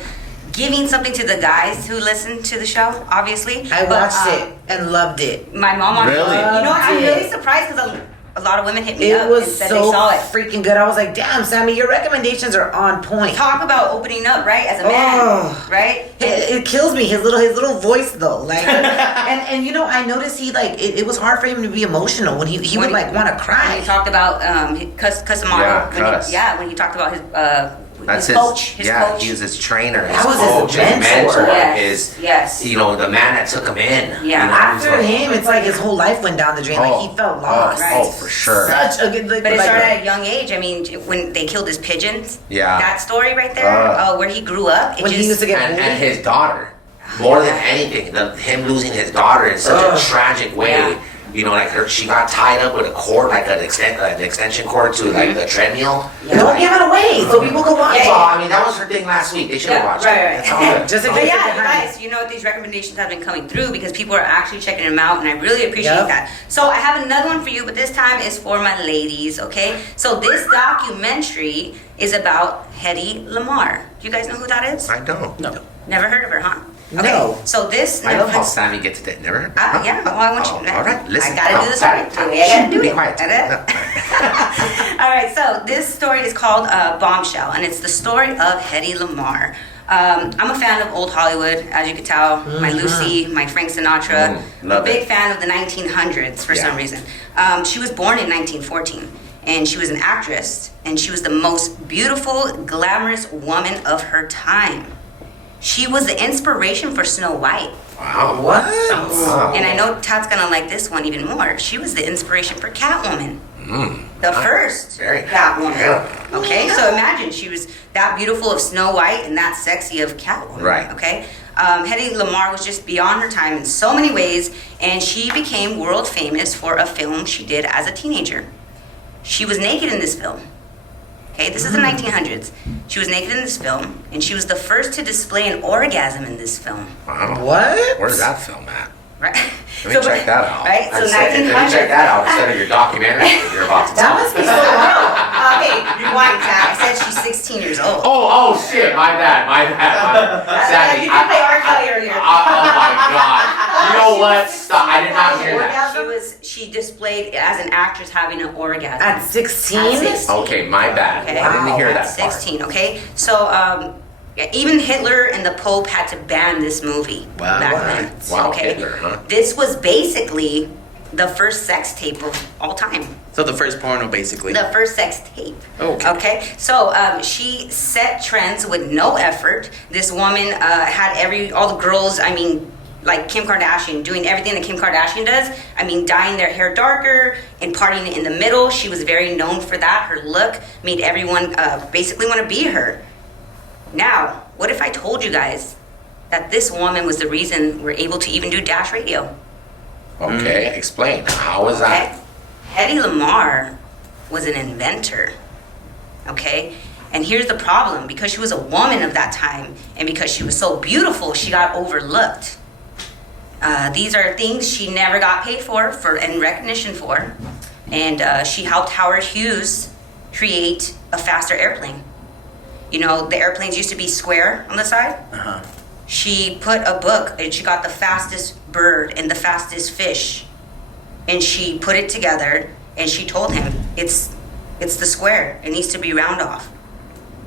giving something to the guys who listen to the show, obviously. I But, watched it and loved it. My mom watched Really? it. You know, I'm Loved it. really surprised because a lot of women hit me It up and was said so they saw it. freaking good. I was like, damn, Sammy, your recommendations are on point. Talk about opening up, right? As a man, Oh. right? It kills me, his little voice though. Like and you know, I noticed he like it was hard for him to be emotional when he would like want to When cry. he talked about Customato. Yeah, when Cuss. when he talked about his That's his coach. His yeah, coach. he was his trainer. That his was his coach, mentor. Yes, yes. you know, the man that took him in. Yeah. You know, After he's like- him, it's like his whole life went down the drain. Like he felt lost. Right. Oh, for sure. Such a good. But it like, started at a young age. I mean, when they killed his pigeons. Yeah. That story right there, where he grew up. It when just, he used to get and bullied. his daughter. More than anything, him losing his daughter in such Ugh. a tragic way. Yeah. You know, like she got tied up with a cord, like an extension cord to like the treadmill. Don't give it away so people can watch Yeah, it. Well, I mean, that was her thing last week. They should have watched right, it. right. That's all good. Just in But case yeah, they're you behind. guys, you know, these recommendations have been coming through because people are actually checking them out, and I really appreciate Yep. that. So I have another one for you, but this time is for my ladies, okay? So this documentary is about Hedy Lamarr. Do you guys know who that is? I don't. No. Never heard of her, huh? No. Okay, so this I love how Netflix- Sammy gets it. Never. Yeah, well, I want you to All right, listen. I gotta do the story. I gotta do Be it. quiet. All right, so this story is called Bombshell, and it's the story of Hedy Lamarr. I'm a fan of old Hollywood, as you can tell. My Lucy, my Frank Sinatra. love a big it. fan of the 1900s for Yeah. some reason. She was born in 1914. and she was an actress, and she was the most beautiful, glamorous woman of her time. She was the inspiration for Snow White. Wow. What? Wow. And I know Todd's gonna like this one even more. She was the inspiration for Catwoman. The first Catwoman. Yeah. Okay, so imagine she was that beautiful of Snow White and that sexy of Catwoman. Right. Okay. Hedy Lamarr was just beyond her time in so many ways, and she became world famous for a film she did as a teenager. She was naked in this film. Okay, this is the 1900s. She was naked in this film, and she was the first to display an orgasm in this film. Wow. What? Where's that film at? Right? Let me check that out. Right? So Let me 1900s. check that out instead of your documentary that you're about to That tell. must be so wild. Okay, rewind, Kat. I said she's 16 years old. Oh shit, my bad. Sandy, You did play R. Kelly earlier. oh my god. You know what? Stop. I did not hear that. She displayed as an actress having an orgasm. At 16? At 16. Okay, my bad. Okay. I didn't hear that At part. 16, okay? So, even Hitler and the Pope had to ban this movie back then. Wow, okay? Hitler, huh? This was basically the first sex tape of all time. So the first porno, basically. The first sex tape. Okay. Okay. So she set trends with no effort. This woman had all the girls. I mean, like Kim Kardashian, doing everything that Kim Kardashian does. I mean, dyeing their hair darker and parting it in the middle. She was very known for that. Her look made everyone basically want to be her. Now, what if I told you guys that this woman was the reason we're able to even do Dash Radio? Okay, explain. How was that? Hedy Lamarr was an inventor, okay? And here's the problem. Because she was a woman of that time and because she was so beautiful, she got overlooked. These are things she never got paid for and recognition for. And she helped Howard Hughes create a faster airplane. You know, the airplanes used to be square on the side. Uh-huh. She put a book and she got the fastest bird and the fastest fish. And she put it together and she told him, it's the square. It needs to be round off.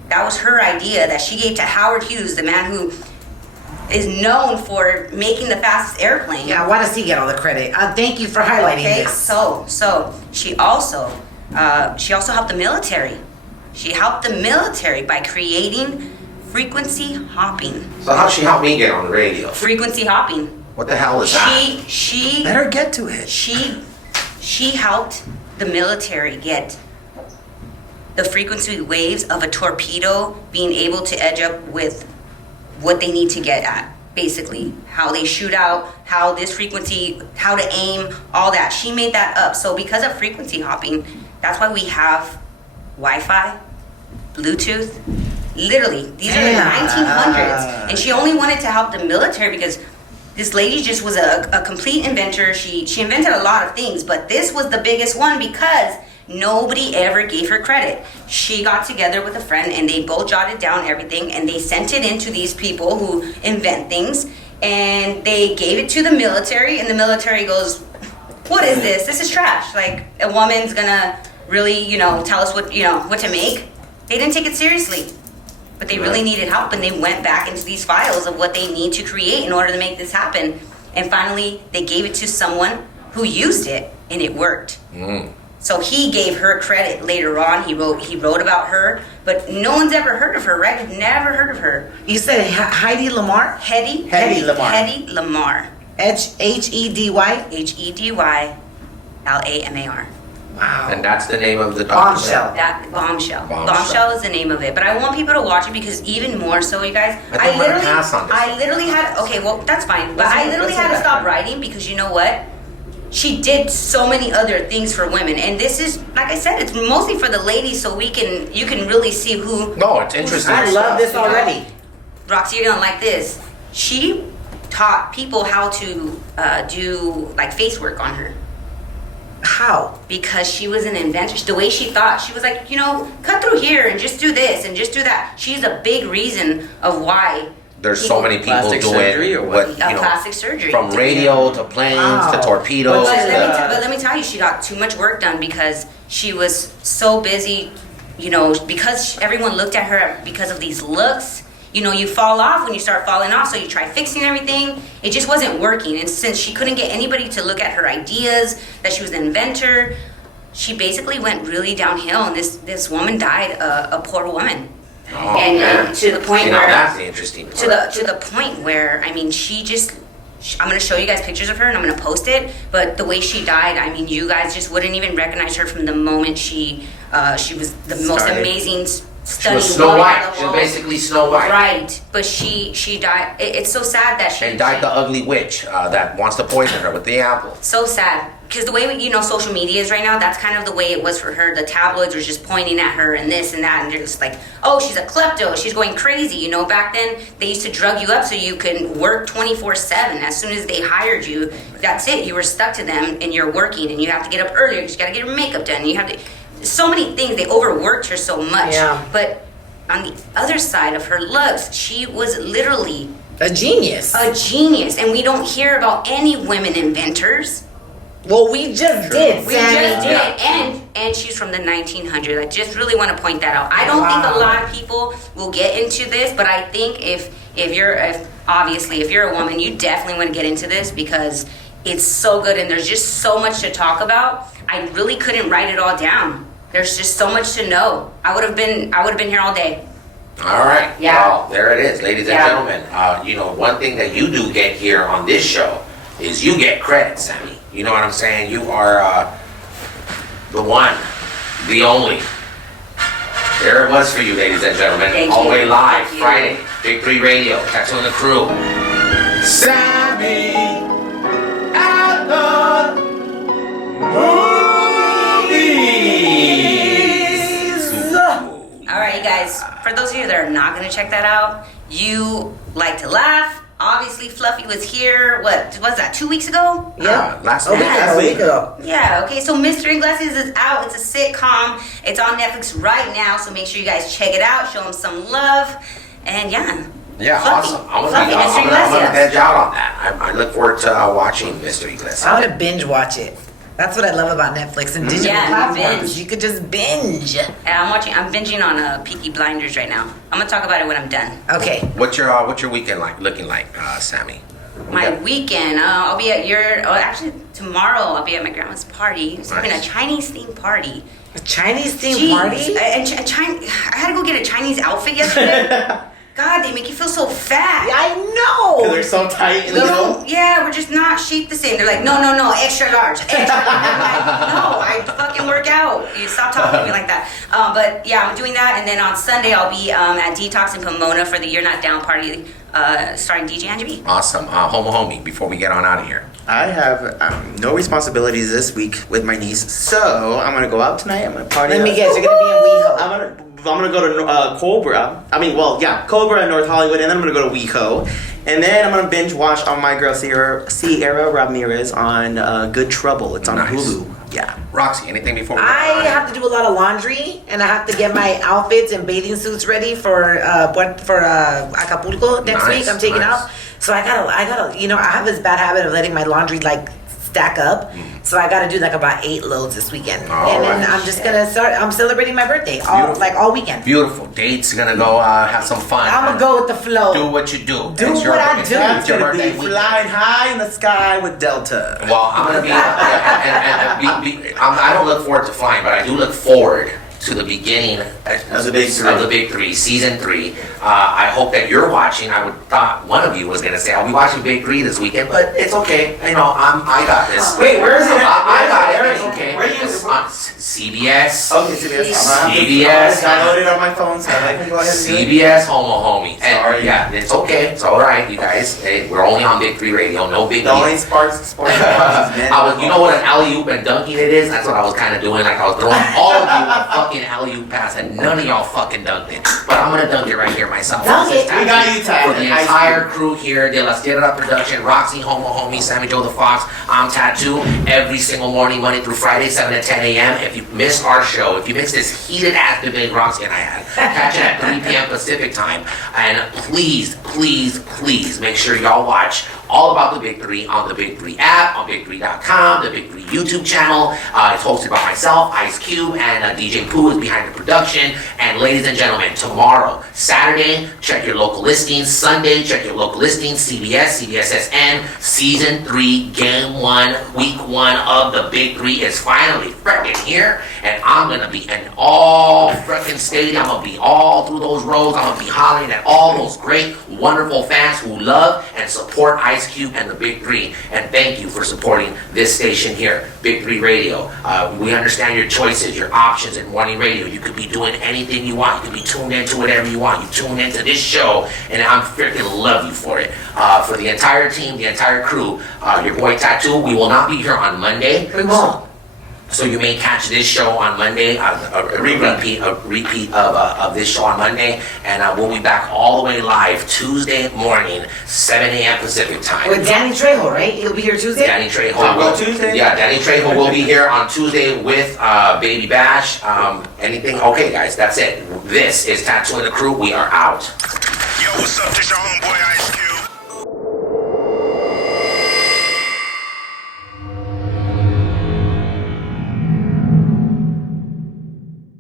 That was her idea that she gave to Howard Hughes, the man who is known for making the fastest airplane. Yeah, why does he get all the credit? Thank you for highlighting this. So she also helped the military. She helped the military by creating frequency hopping. So how'd she help me get on the radio? Frequency hopping. What the hell is that? She Let her get to it. She helped the military get the frequency waves of a torpedo being able to edge up with what they need to get at. Basically, how they shoot out, how this frequency, how to aim, all that. She made that up. So because of frequency hopping, that's why we have Wi-Fi, Bluetooth. Literally, these are the 1900s. And she only wanted to help the military because this lady just was a complete inventor. She invented a lot of things, but this was the biggest one because nobody ever gave her credit. She got together with a friend and they both jotted down everything and they sent it in to these people who invent things and they gave it to the military and the military goes, what is this? This is trash. Like a woman's gonna really, tell us what to make. They didn't take it seriously. But they really needed help and they went back into these files of what they need to create in order to make this happen. And finally, they gave it to someone who used it and it worked. So he gave her credit later on. He wrote about her, but no one's ever heard of her, right? I've never heard of her. You said Hedy Lamarr? Hedy Lamarr. Hedy Lamarr. Hedy? HEDYLAMAR. Wow. And that's the name of the Bombshell. That Bombshell. Bombshell. Bombshell is the name of it. But I want people to watch it because even more so, you guys, I think I'm gonna pass on this. I literally had, okay, well, that's fine. But I literally had to stop writing because you know what? She did so many other things for women. And this is, like I said, it's mostly for the ladies so you can really see who. No, it's interesting. I love this already. RaqC, you're gonna like this. She taught people how to do like face work on her. How? Because she was an inventor. The way she thought, she was like, cut through here and just do this and just do that. She's a big reason of why There's so many people Plastic surgery or doing what? plastic surgery. From radio to planes to torpedoes. But to, let me tell you, she got too much work done because she was so busy, because everyone looked at her because of these looks. You fall off when you start falling off, so you try fixing everything. It just wasn't working. And since she couldn't get anybody to look at her ideas, that she was an inventor, she basically went really downhill, and this woman died, a poor woman. Oh, And to the point See, now where that's the interesting part. to the point where, I mean, I'm gonna show you guys pictures of her and I'm gonna post it. But the way she died, I mean, you guys just wouldn't even recognize her from the moment she was the most amazing, She stunning was Snow woman in White. the She was world. basically Snow White. Right, but she died. It's so sad that she And died the ugly witch that wants to poison her with the apple. So sad. Because the way social media is right now, that's kind of the way it was for her. The tabloids were just pointing at her and this and that, and they're just like, oh, she's a klepto, she's going crazy. Back then, they used to drug you up so you can work 24/7. As soon as they hired you, that's it. You were stuck to them, and you're working, and you have to get up earlier because you got to get your makeup done. You have to, so many things. They overworked her so much. Yeah. But on the other side of her looks, she was literally A genius. a genius. And we don't hear about any women inventors. Well, we just did, We Sammy. just did, and she's from the 1900s. I just really want to point that out. I don't think a lot of people will get into this, but I think if you're a woman, you definitely want to get into this because it's so good and there's just so much to talk about. I really couldn't write it all down. There's just so much to know. I would have been here all day. All right. Yeah. Well, there it is, ladies and gentlemen. One thing that you do get here on this show is you get credit, Sammy. You know what I'm saying? You are the one, the only. There it was for you, ladies and gentlemen. Thank All the you. way live, Thank you. Friday, Big 3 Radio. Tattoo and the crew. Sammy at the movies. All right, you guys. For those of you that are not going to check that out, you like to laugh. Obviously, Fluffy was here. What was that? 2 weeks ago? Last Okay, week. that's a week ago. Yeah. Okay. So, Mystery Glasses is out. It's a sitcom. It's on Netflix right now. So make sure you guys check it out. Show them some love. And yeah. Yeah, Fluffy. awesome. I'm Fluffy, Mystery gonna Glasses. hedge out on that. I look forward to watching Mystery Glasses. I want to binge watch it. That's what I love about Netflix and digital Yeah, platforms. binge. You could just binge. And I'm binging on Peaky Blinders right now. I'm gonna talk about it when I'm done. Okay. What's your weekend looking like, Sammy? My weekend, I'll be at actually tomorrow I'll be at my grandma's party. It's having a Chinese themed party. A Chinese themed Jeez, party? I had to go get a Chinese outfit yesterday. God, they make you feel so fat. I know. They're so tight in the No, middle. yeah, we're just not shaped the same. They're like, no, extra large, extra large. I'm like, no, I fucking work out. You stop talking to me like that. But yeah, I'm doing that, and then on Sunday I'll be at Detox in Pomona for the You're Not Down party, starring DJ Angie. Awesome. Homo homie, before we get on out of here. I have no responsibilities this week with my niece, so I'm gonna go out tonight. I'm gonna party. Let me guess, you're going to be in WeHo. I'm gonna go to Cobra. Cobra in North Hollywood, and then I'm gonna go to WeHo, and then I'm gonna binge watch on my girl Sierra Ramirez on Good Trouble. It's on Nice. Hulu. Yeah. RaqC, anything before we I have to do a lot of laundry, and I have to get my outfits and bathing suits ready for Acapulco next Nice, week. I'm taking nice. out, so I gotta, I have this bad habit of letting my laundry stack up. So I gotta do about 8 loads this weekend, All and then right. I'm just gonna start. I'm celebrating my birthday all weekend. Beautiful. Dates, gonna go have some fun. I'm gonna go with the flow. Do what you do. Do what I do. That's your gonna be birthday weekend. flying high in the sky with Delta. Well, I'm gonna be. I don't look forward to flying, but I do look forward to the beginning Of the Big Three. Of the Big 3, season 3. I hope that you're watching. I thought one of you was gonna say I'll be watching Big 3 this weekend, but it's okay. I got this. Wait, where is it? I got it. It's Where okay. are you? It's on CBS. Okay, CBS. CBS. I downloaded it on my phone, so I can go ahead and do it. CBS Homo Homie. And Sorry. yeah, it's okay. It's all right, you guys. Hey, we're only on Big 3 Radio. No big The deal. only sports man. You know what an alley-oop and dunking it is? That's what I was kind of doing. I was throwing all of you a fucking alley-oop pass, and none of y'all fucking dunked it. But I'm gonna dunk it right here myself. Dunk it. We got you, Tad. For the entire crew here, De La Sierra Production, RaqC, Homo Homie, Sammy Jo the Fox, I'm Tattoo, every single morning, Monday through Friday, 7 to 10 a.m. If you missed our show, if you missed this heated-ass debate RaqC and I had, catch it at 3 p.m. Pacific time. And please, please, please make sure y'all watch all about the Big Three on the Big Three app, on Big3.com, the Big Three YouTube channel. It's hosted by myself, Ice Cube, and DJ Pooh is behind the production. And ladies and gentlemen, tomorrow, Saturday, check your local listings. Sunday, check your local listings. CBS, CBSSN, Season 3, Game 1, Week 1 of the Big Three is finally freaking here. And I'm going to be in all freaking stadium. I'm going to be all through those roads. I'm going to be hollering at all those great, wonderful fans who love and support Ice Cube and the Big Three. And thank you for supporting this station here, Big Three Radio. We understand your choices, your options in morning radio. You could be doing anything you want. You could be tuned into whatever you want. You tune into this show, and I'm freaking love you for it. For the entire team, the entire crew, your boy Tattoo, we will not be here on Monday. We won't. So you may catch this show on Monday, a repeat of this show on Monday, and we'll be back all the way live Tuesday morning, 7 a.m. Pacific time. With Danny Trejo, right? He'll be here Tuesday? Danny Trejo will. Tuesday? Yeah, Danny Trejo will be here on Tuesday with Baby Bash. Anything? Okay, guys, that's it. This is Tattoo and the Crew. We are out. Yo, what's up? This your homeboy